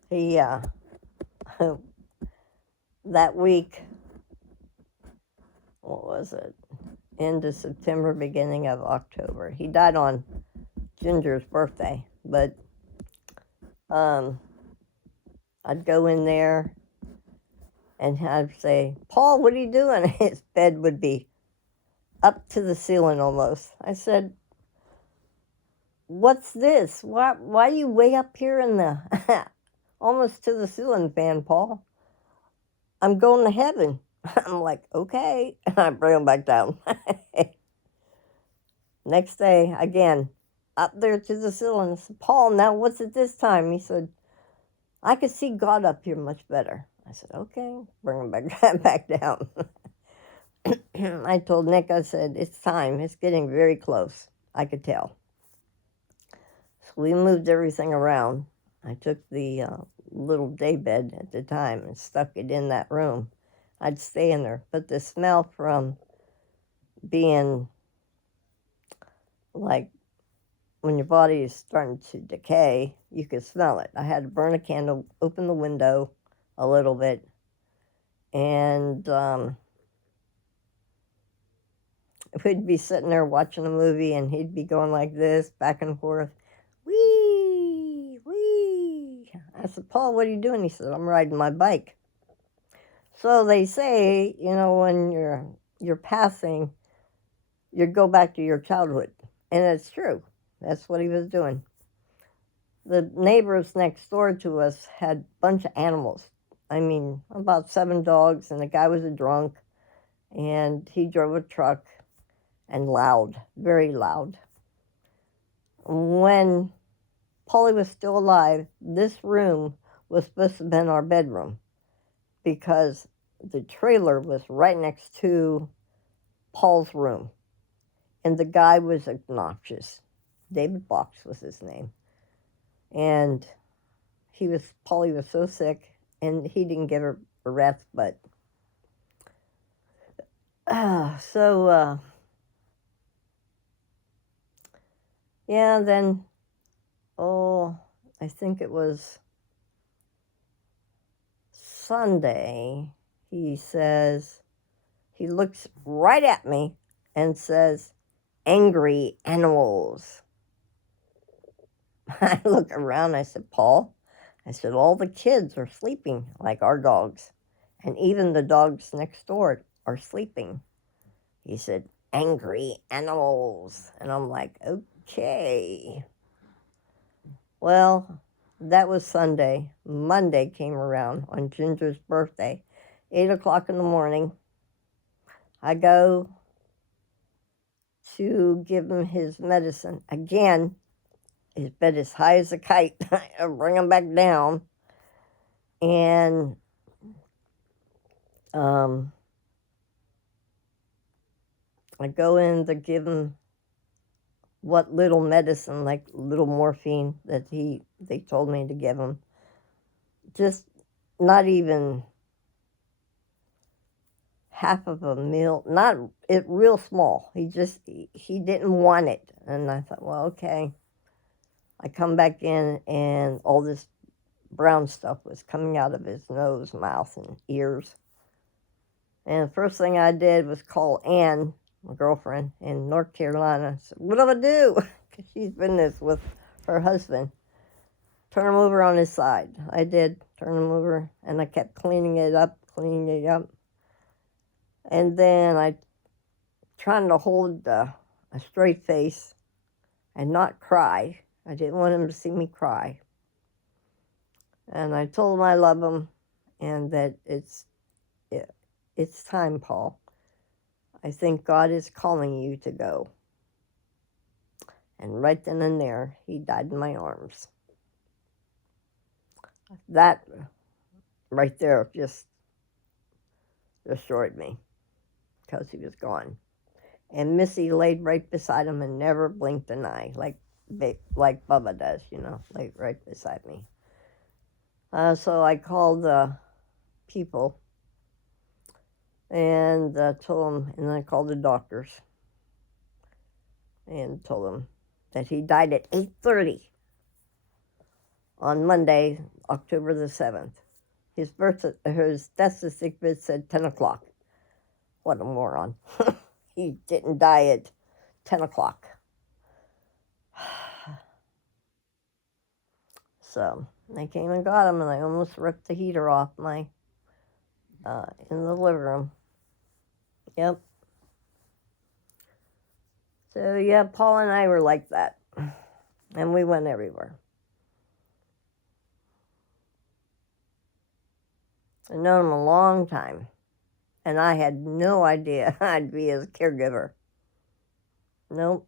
He that week, what was it? End of September, beginning of October. He died on Ginger's birthday, but I'd go in there and I'd say, "Paul, what are you doing?" His bed would be up to the ceiling almost. I said, "What's this? Why are you way up here in the almost to the ceiling fan, Paul?" "I'm going to heaven." I'm like, "Okay." And I bring him back down. Next day, again, up there to the ceiling. I said, "Paul, now what's it this time?" He said, "I could see God up here much better." I said, "Okay." Bring him back down. I told Nick, I said, "It's time. It's getting very close." I could tell. So we moved everything around. I took the little day bed at the time and stuck it in that room. I'd stay in there. But the smell from being like when your body is starting to decay, you could smell it. I had to burn a candle, open the window a little bit, and we'd be sitting there watching a movie, and he'd be going like this, back and forth. Wee, wee. I said, Paul, what are you doing? He said, I'm riding my bike. So they say, you know, when you're passing, you go back to your childhood. And it's true. That's what he was doing. The neighbors next door to us had a bunch of animals. I mean, about 7 dogs, and the guy was a drunk, and he drove a truck, and loud, very loud. When Polly was still alive, this room was supposed to have been our bedroom because the trailer was right next to Paul's room, and the guy was obnoxious. David Box was his name. And Polly was so sick, and he didn't give her a rat's butt. Yeah, then, I think it was Sunday, he looks right at me and says, angry animals. I look around, I said, Paul, I said, all the kids are sleeping like our dogs, and even the dogs next door are sleeping. He said, angry animals. And I'm like, okay. Well, that was Sunday. Monday came around on Ginger's birthday, 8 o'clock in the morning. I go to give him his medicine. Again, his bed is high as a kite. I bring him back down. And I go in to give him what little medicine, like little morphine that they told me to give him. Just not even half of a meal, not it real small. He didn't want it. And I thought, well, okay. I come back in, and all this brown stuff was coming out of his nose, mouth, and ears. And the first thing I did was call Ann, my girlfriend, in North Carolina. I said, what do I do? Because she's been this with her husband. Turn him over on his side. I did turn him over, and I kept cleaning it up. And then I trying to hold a straight face and not cry. I didn't want him to see me cry. And I told him I love him and that it's time, Paul. I think God is calling you to go. And right then and there, he died in my arms. That right there just destroyed me because he was gone. And Missy laid right beside him and never blinked an eye, like Bubba does, laid right beside me. So I called the people and told them, and I called the doctors and told them that he died at 8:30 on Monday, October the 7th. His death certificate said 10 o'clock. What a moron. He didn't die at 10 o'clock. So they came and got him, and I almost ripped the heater off in the living room. Yep. So, yeah, Paul and I were like that. And we went everywhere. I've known him a long time. And I had no idea I'd be his caregiver. Nope.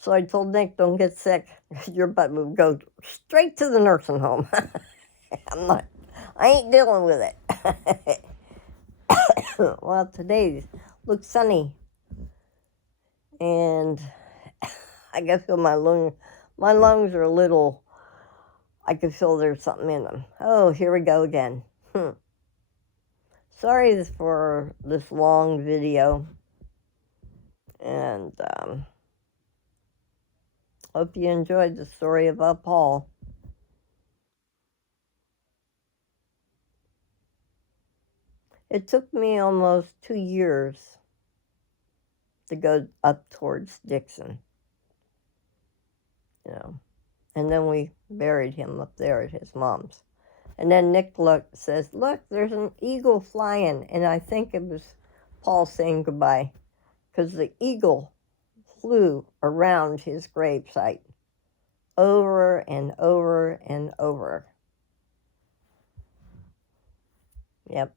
So I told Nick, don't get sick. Your butt would go straight to the nursing home. I ain't dealing with it. Well, today looks sunny. and I can feel my lungs. My lungs are a little. I can feel there's something in them. Oh, here we go again. Sorry for this long video, and hope you enjoyed the story about Paul. It took me almost 2 years to go up towards Dixon, and then we buried him up there at his mom's. And then Nick says, look, there's an eagle flying. And I think it was Paul saying goodbye, because the eagle flew around his gravesite over and over and over. Yep.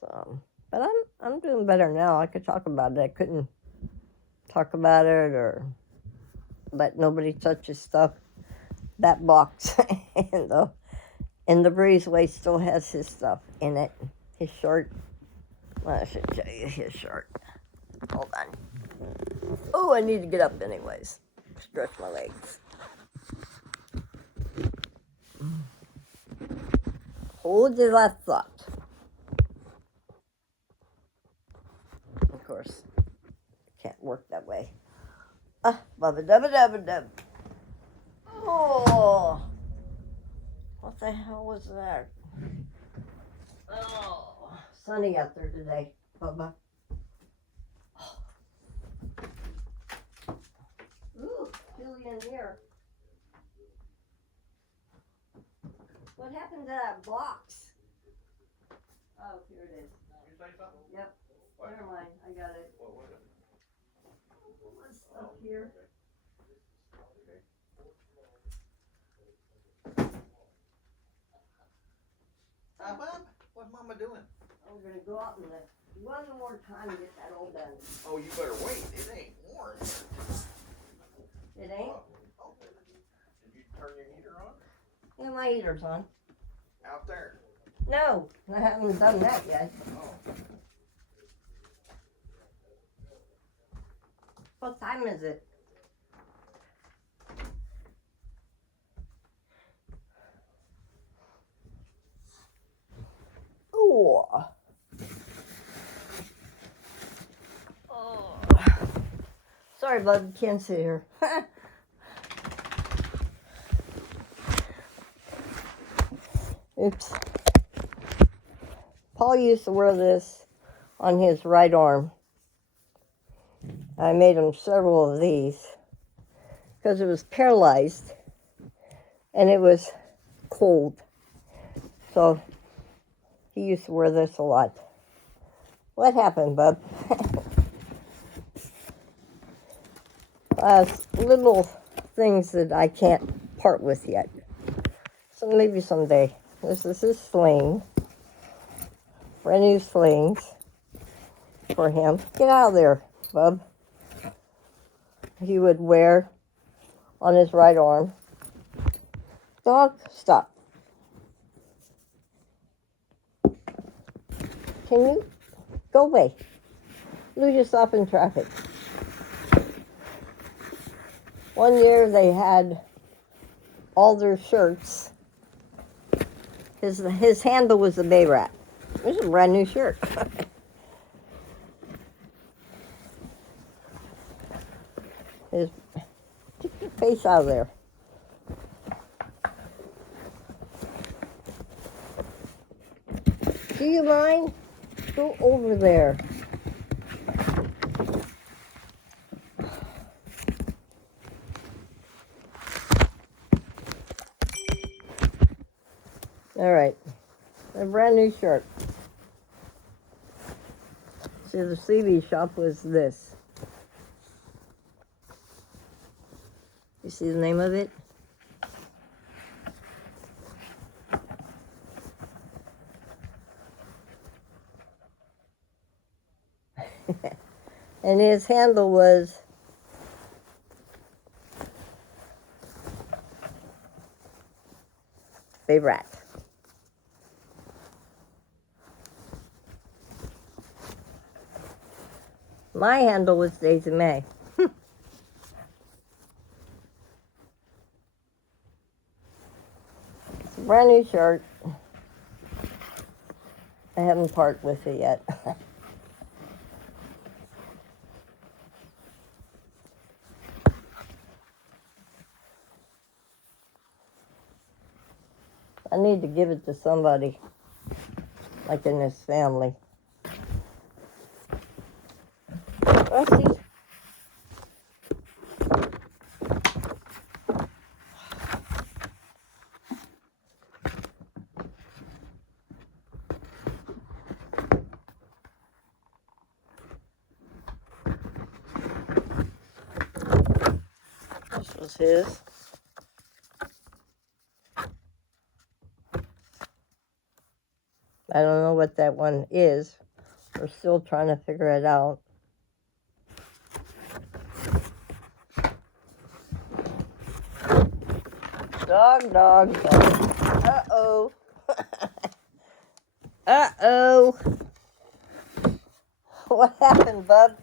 So, but I'm doing better now. I could talk about it. I couldn't talk about it or let nobody touch his stuff. That box and the breezeway still has his stuff in it. His shirt. Well, I should show you his shirt. Hold on. Oh, I need to get up anyways. Stretch my legs. Hold that thought. Of course, it can't work that way. Bubba dubba dubba dub. Oh, what the hell was that? Oh, sunny out there today, Bubba. Oh. Ooh, chilly in here. What happened to that box? Oh, here it is. You say something? Yep. What? Never mind, I got it. What was it? What's up here? Hi, Bob. What's Mama doing? I'm gonna go out and one more time to get that all done. Oh, you better wait. It ain't warm. It ain't? Oh. Did you turn your heater on? Yeah, my heater's on. Out there? No, I haven't done that yet. Oh. What time is it? Ooh. Oh. Sorry, bud, can't sit here. Oops. Paul used to wear this on his right arm. I made him several of these because it was paralyzed and it was cold. So he used to wear this a lot. What happened, bub? Little things that I can't part with yet. So maybe someday. This is his sling. Brand new slings for him. Get out of there, bub. He would wear on his right arm. Dog, stop. Can you go away? Lose yourself in traffic. One year they had all their shirts. His handle was the Bay Rat. It was a brand new shirt. Get your face out of there. Do you mind? Go over there. All right. A brand new shirt. See, the CB shop was this. You see the name of it? And his handle was Bay Rat. My handle was Daisy May. It's a brand new shirt. I haven't parted with it yet. I need to give it to somebody, like in this family. Rusty. This was his. I don't know what that one is. We're still trying to figure it out. Dog, dog, dog. Uh-oh. Uh-oh. What happened, bub?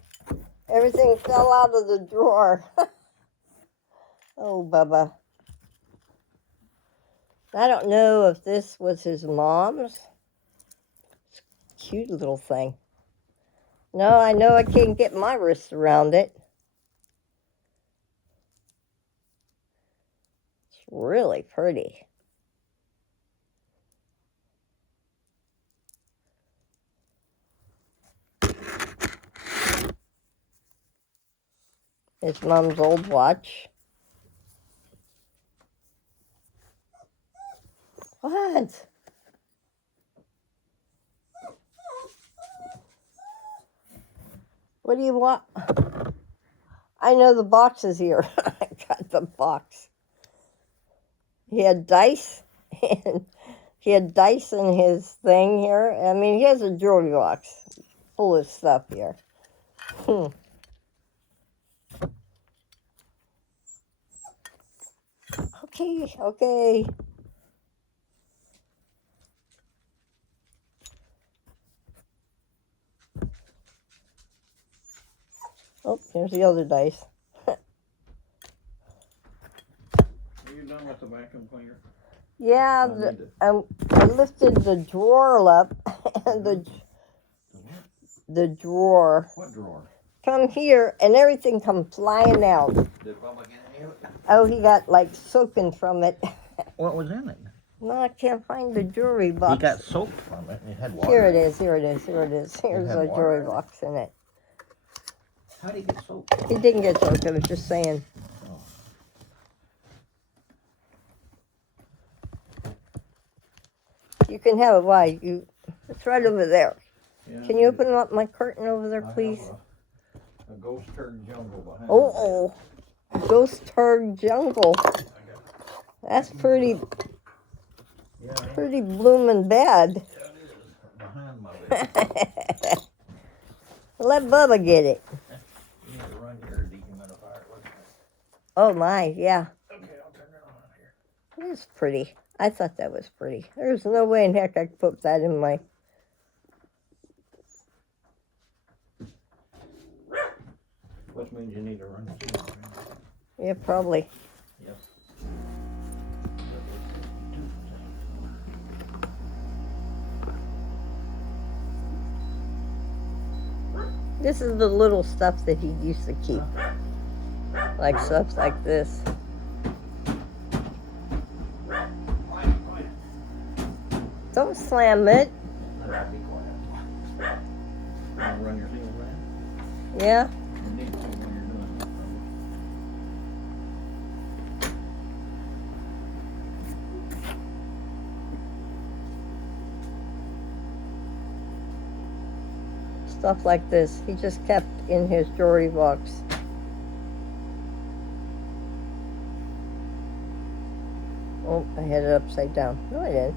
Everything fell out of the drawer. Oh, Bubba. I don't know if this was his mom's. Cute little thing. No, I know I can't get my wrist around it. It's really pretty. His mom's old watch. What? What do you want? I know the box is here. I got the box. He had dice, and he had dice in his thing here. I mean, he has a jewelry box full of stuff here. Okay, okay. Oh, here's the other dice. Are you done with the vacuum cleaner? Yeah, I lifted the drawer up, and the drawer. What drawer? Come here, and everything come flying out. Did Bubba get any of it? Oh, he got like soaking from it. What was in it? No, I can't find the jewelry box. He got soaked from it. It had water. Here it is, here it is, here it is. Here's had a water jewelry in it? box in it. How did he get soaked? He didn't get soaked, I was just saying. You can have it. Why? It's right over there. Yeah, Can you open up my curtain over there, please? A ghost turd jungle behind Oh, ghost turd jungle. That's pretty bloomin' bad. That is behind my bed. Let Bubba get it. You need to run your dehumidifier. Oh my, yeah. Okay, I'll turn it on here. That's pretty. I thought that was pretty. There's no way in heck I could put that in my... Which means you need to run it. Yeah, probably. Yep. This is the little stuff that he used to keep. Like stuff like this. Don't slam it. Be quiet. You want to run your seal around? Yeah? You need to when you're doing it. Stuff like this. He just kept in his jewelry box. Oh, I had it upside down. No, I didn't.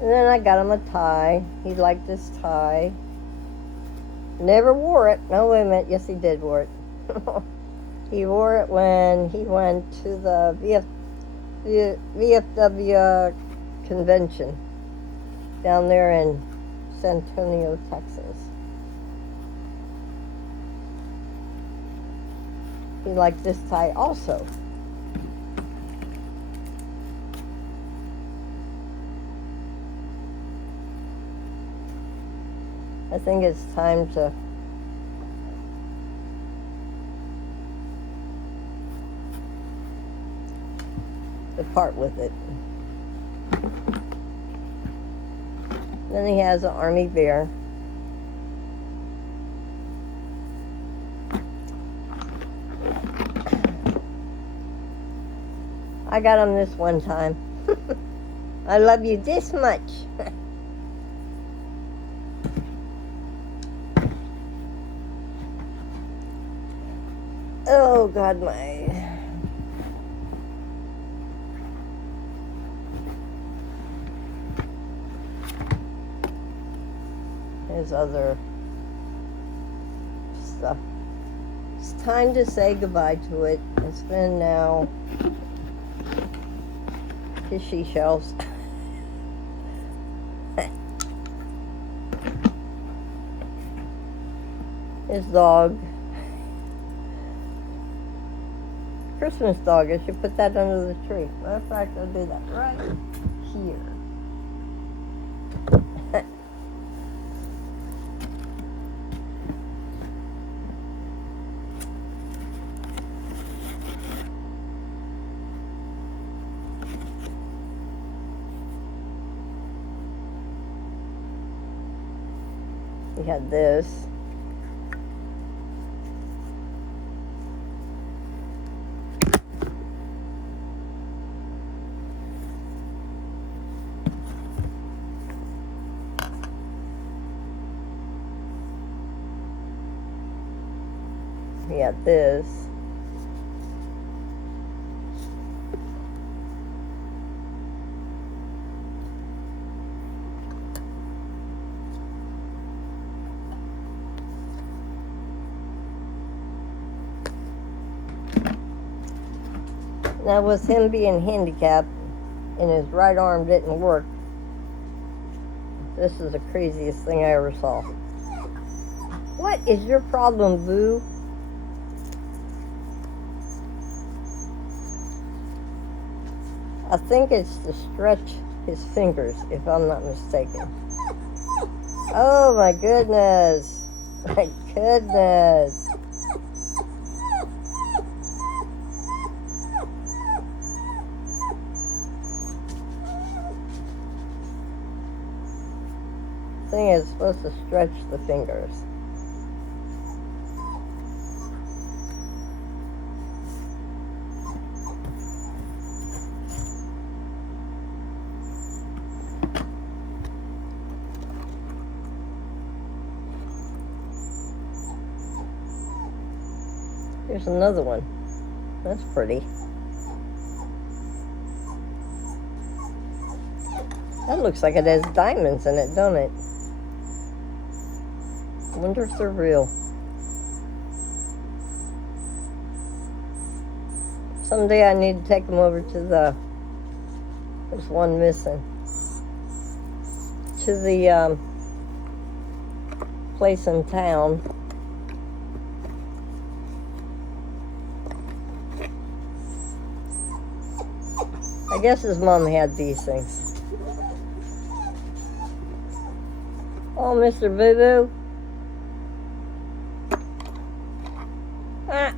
And then I got him a tie. He liked this tie. Never wore it. No, wait a minute. Yes, he did wear it. He wore it when he went to the the VFW convention down there in San Antonio, Texas. He liked this tie also. I think it's time to part with it. Then he has an army bear. I got him this one time. I love you this much. Oh God, his other stuff. It's time to say goodbye to it. It's been now his seashells. His dog. Christmas dog. I should put that under the tree. Matter of fact, I'll do that right here. We had this. We had this. Now, with him being handicapped and his right arm didn't work, this is the craziest thing I ever saw. What is your problem, Boo? I think it's to stretch his fingers, if I'm not mistaken. Oh my goodness. My goodness. Thing is supposed to stretch the fingers. Here's another one. That's pretty. That looks like it has diamonds in it, don't it? I wonder if they're real. Someday I need to take them over to the, there's one missing, to the place in town. I guess his mom had these things. Oh, Mr. Boo Boo. Ah.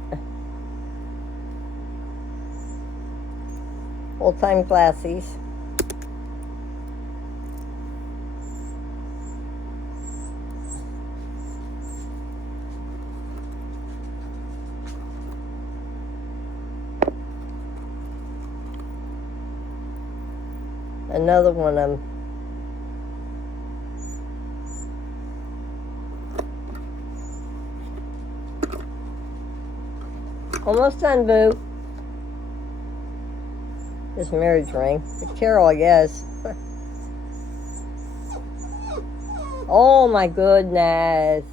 Old-time classies. Another one of them. Almost done, Boo. This marriage ring. The Carol, I guess. Oh my goodness.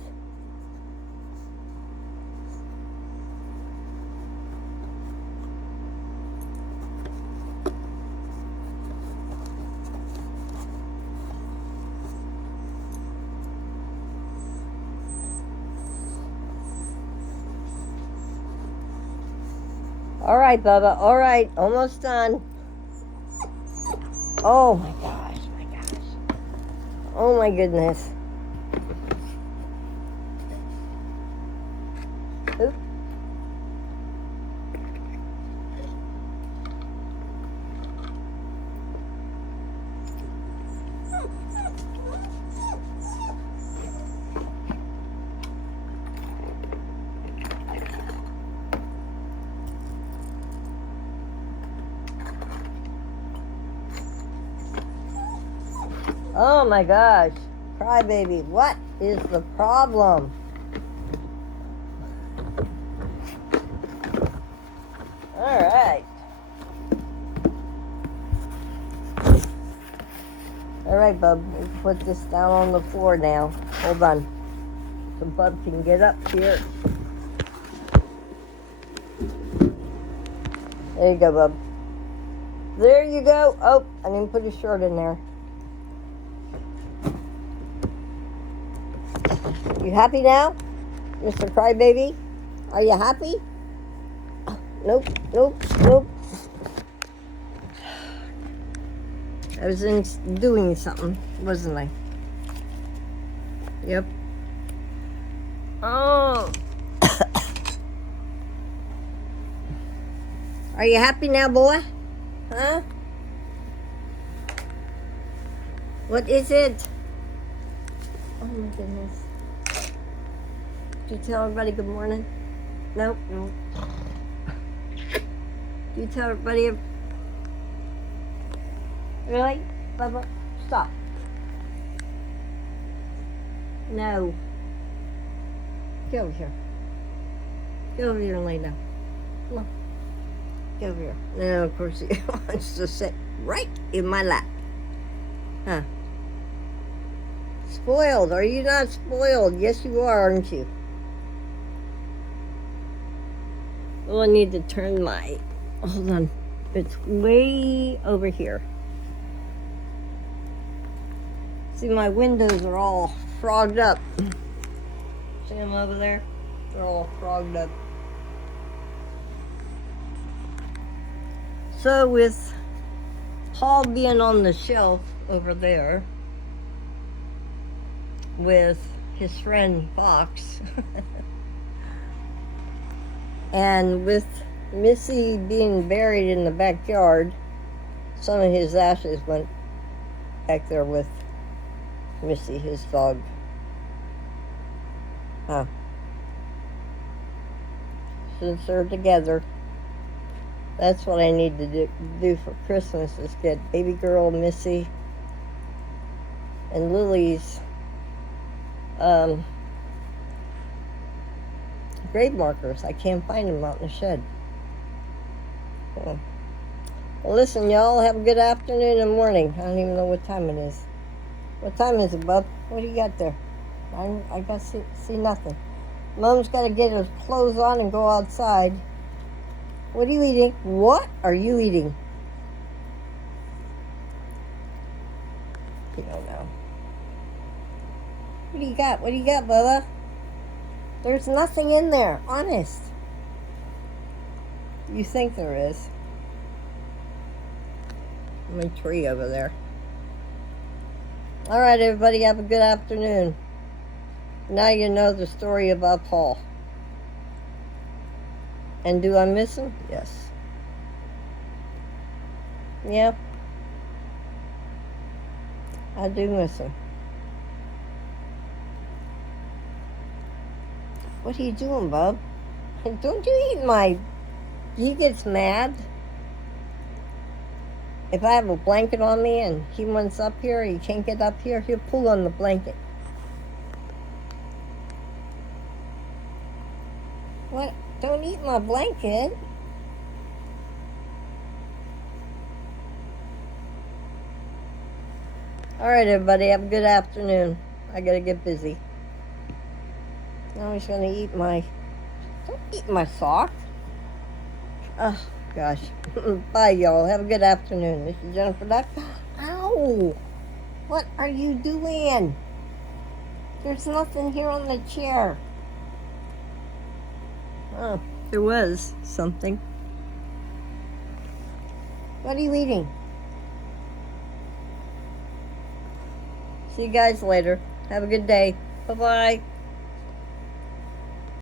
All right, Bubba. All right, almost done. Oh my gosh, my gosh. Oh my goodness. Oop. Oh my gosh. Crybaby, what is the problem? All right. All right, Bub. We can put this down on the floor now. Hold on. So Bub can get up here. There you go, Bub. There you go. Oh, I didn't put his shirt in there. You happy now, Mr. Crybaby? Are you happy? Nope, nope, nope. I was doing something, wasn't I? Yep. Oh. Are you happy now, boy? Huh? What is it? Oh my goodness. Did you tell everybody good morning? Nope, nope. Did you tell everybody? Really? Bubba, stop. No. Get over here. Get over here and lay down. Come on. Get over here. No, of course he wants to sit right in my lap. Huh. Spoiled. Are you not spoiled? Yes, you are, aren't you? Oh, I need to turn my... Hold on. It's way over here. See, my windows are all frogged up. See them over there? They're all frogged up. So with Paul being on the shelf over there with his friend Fox and with Missy being buried in the backyard, some of his ashes went back there with Missy, his dog. Huh. Since they're together, that's what I need to do for Christmas, is get baby girl Missy and Lily's grave markers. I can't find them out in the shed. Well, listen, y'all, have a good afternoon and morning. I don't even know what time it is. What time is it, Bub? What do you got there? I got to see nothing. Mom's got to get her clothes on and go outside. What are you eating? What are you eating? You don't know. What do you got? What do you got, Bubba? There's nothing in there, honest. You think there is. My tree over there. All right, everybody, have a good afternoon. Now you know the story about Paul. And do I miss him? Yes. Yeah. I do miss him. What are you doing, Bub? Don't you eat my... He gets mad. If I have a blanket on me and he wants up here, he can't get up here, he'll pull on the blanket. What? Don't eat my blanket. All right, everybody, have a good afternoon. I gotta get busy. Now he's gonna eat my... Don't eat my sock. Oh, gosh. Bye, y'all. Have a good afternoon. This is Jennifer Duck. Ow! What are you doing? There's nothing here on the chair. Oh, there was something. What are you eating? See you guys later. Have a good day. Bye-bye.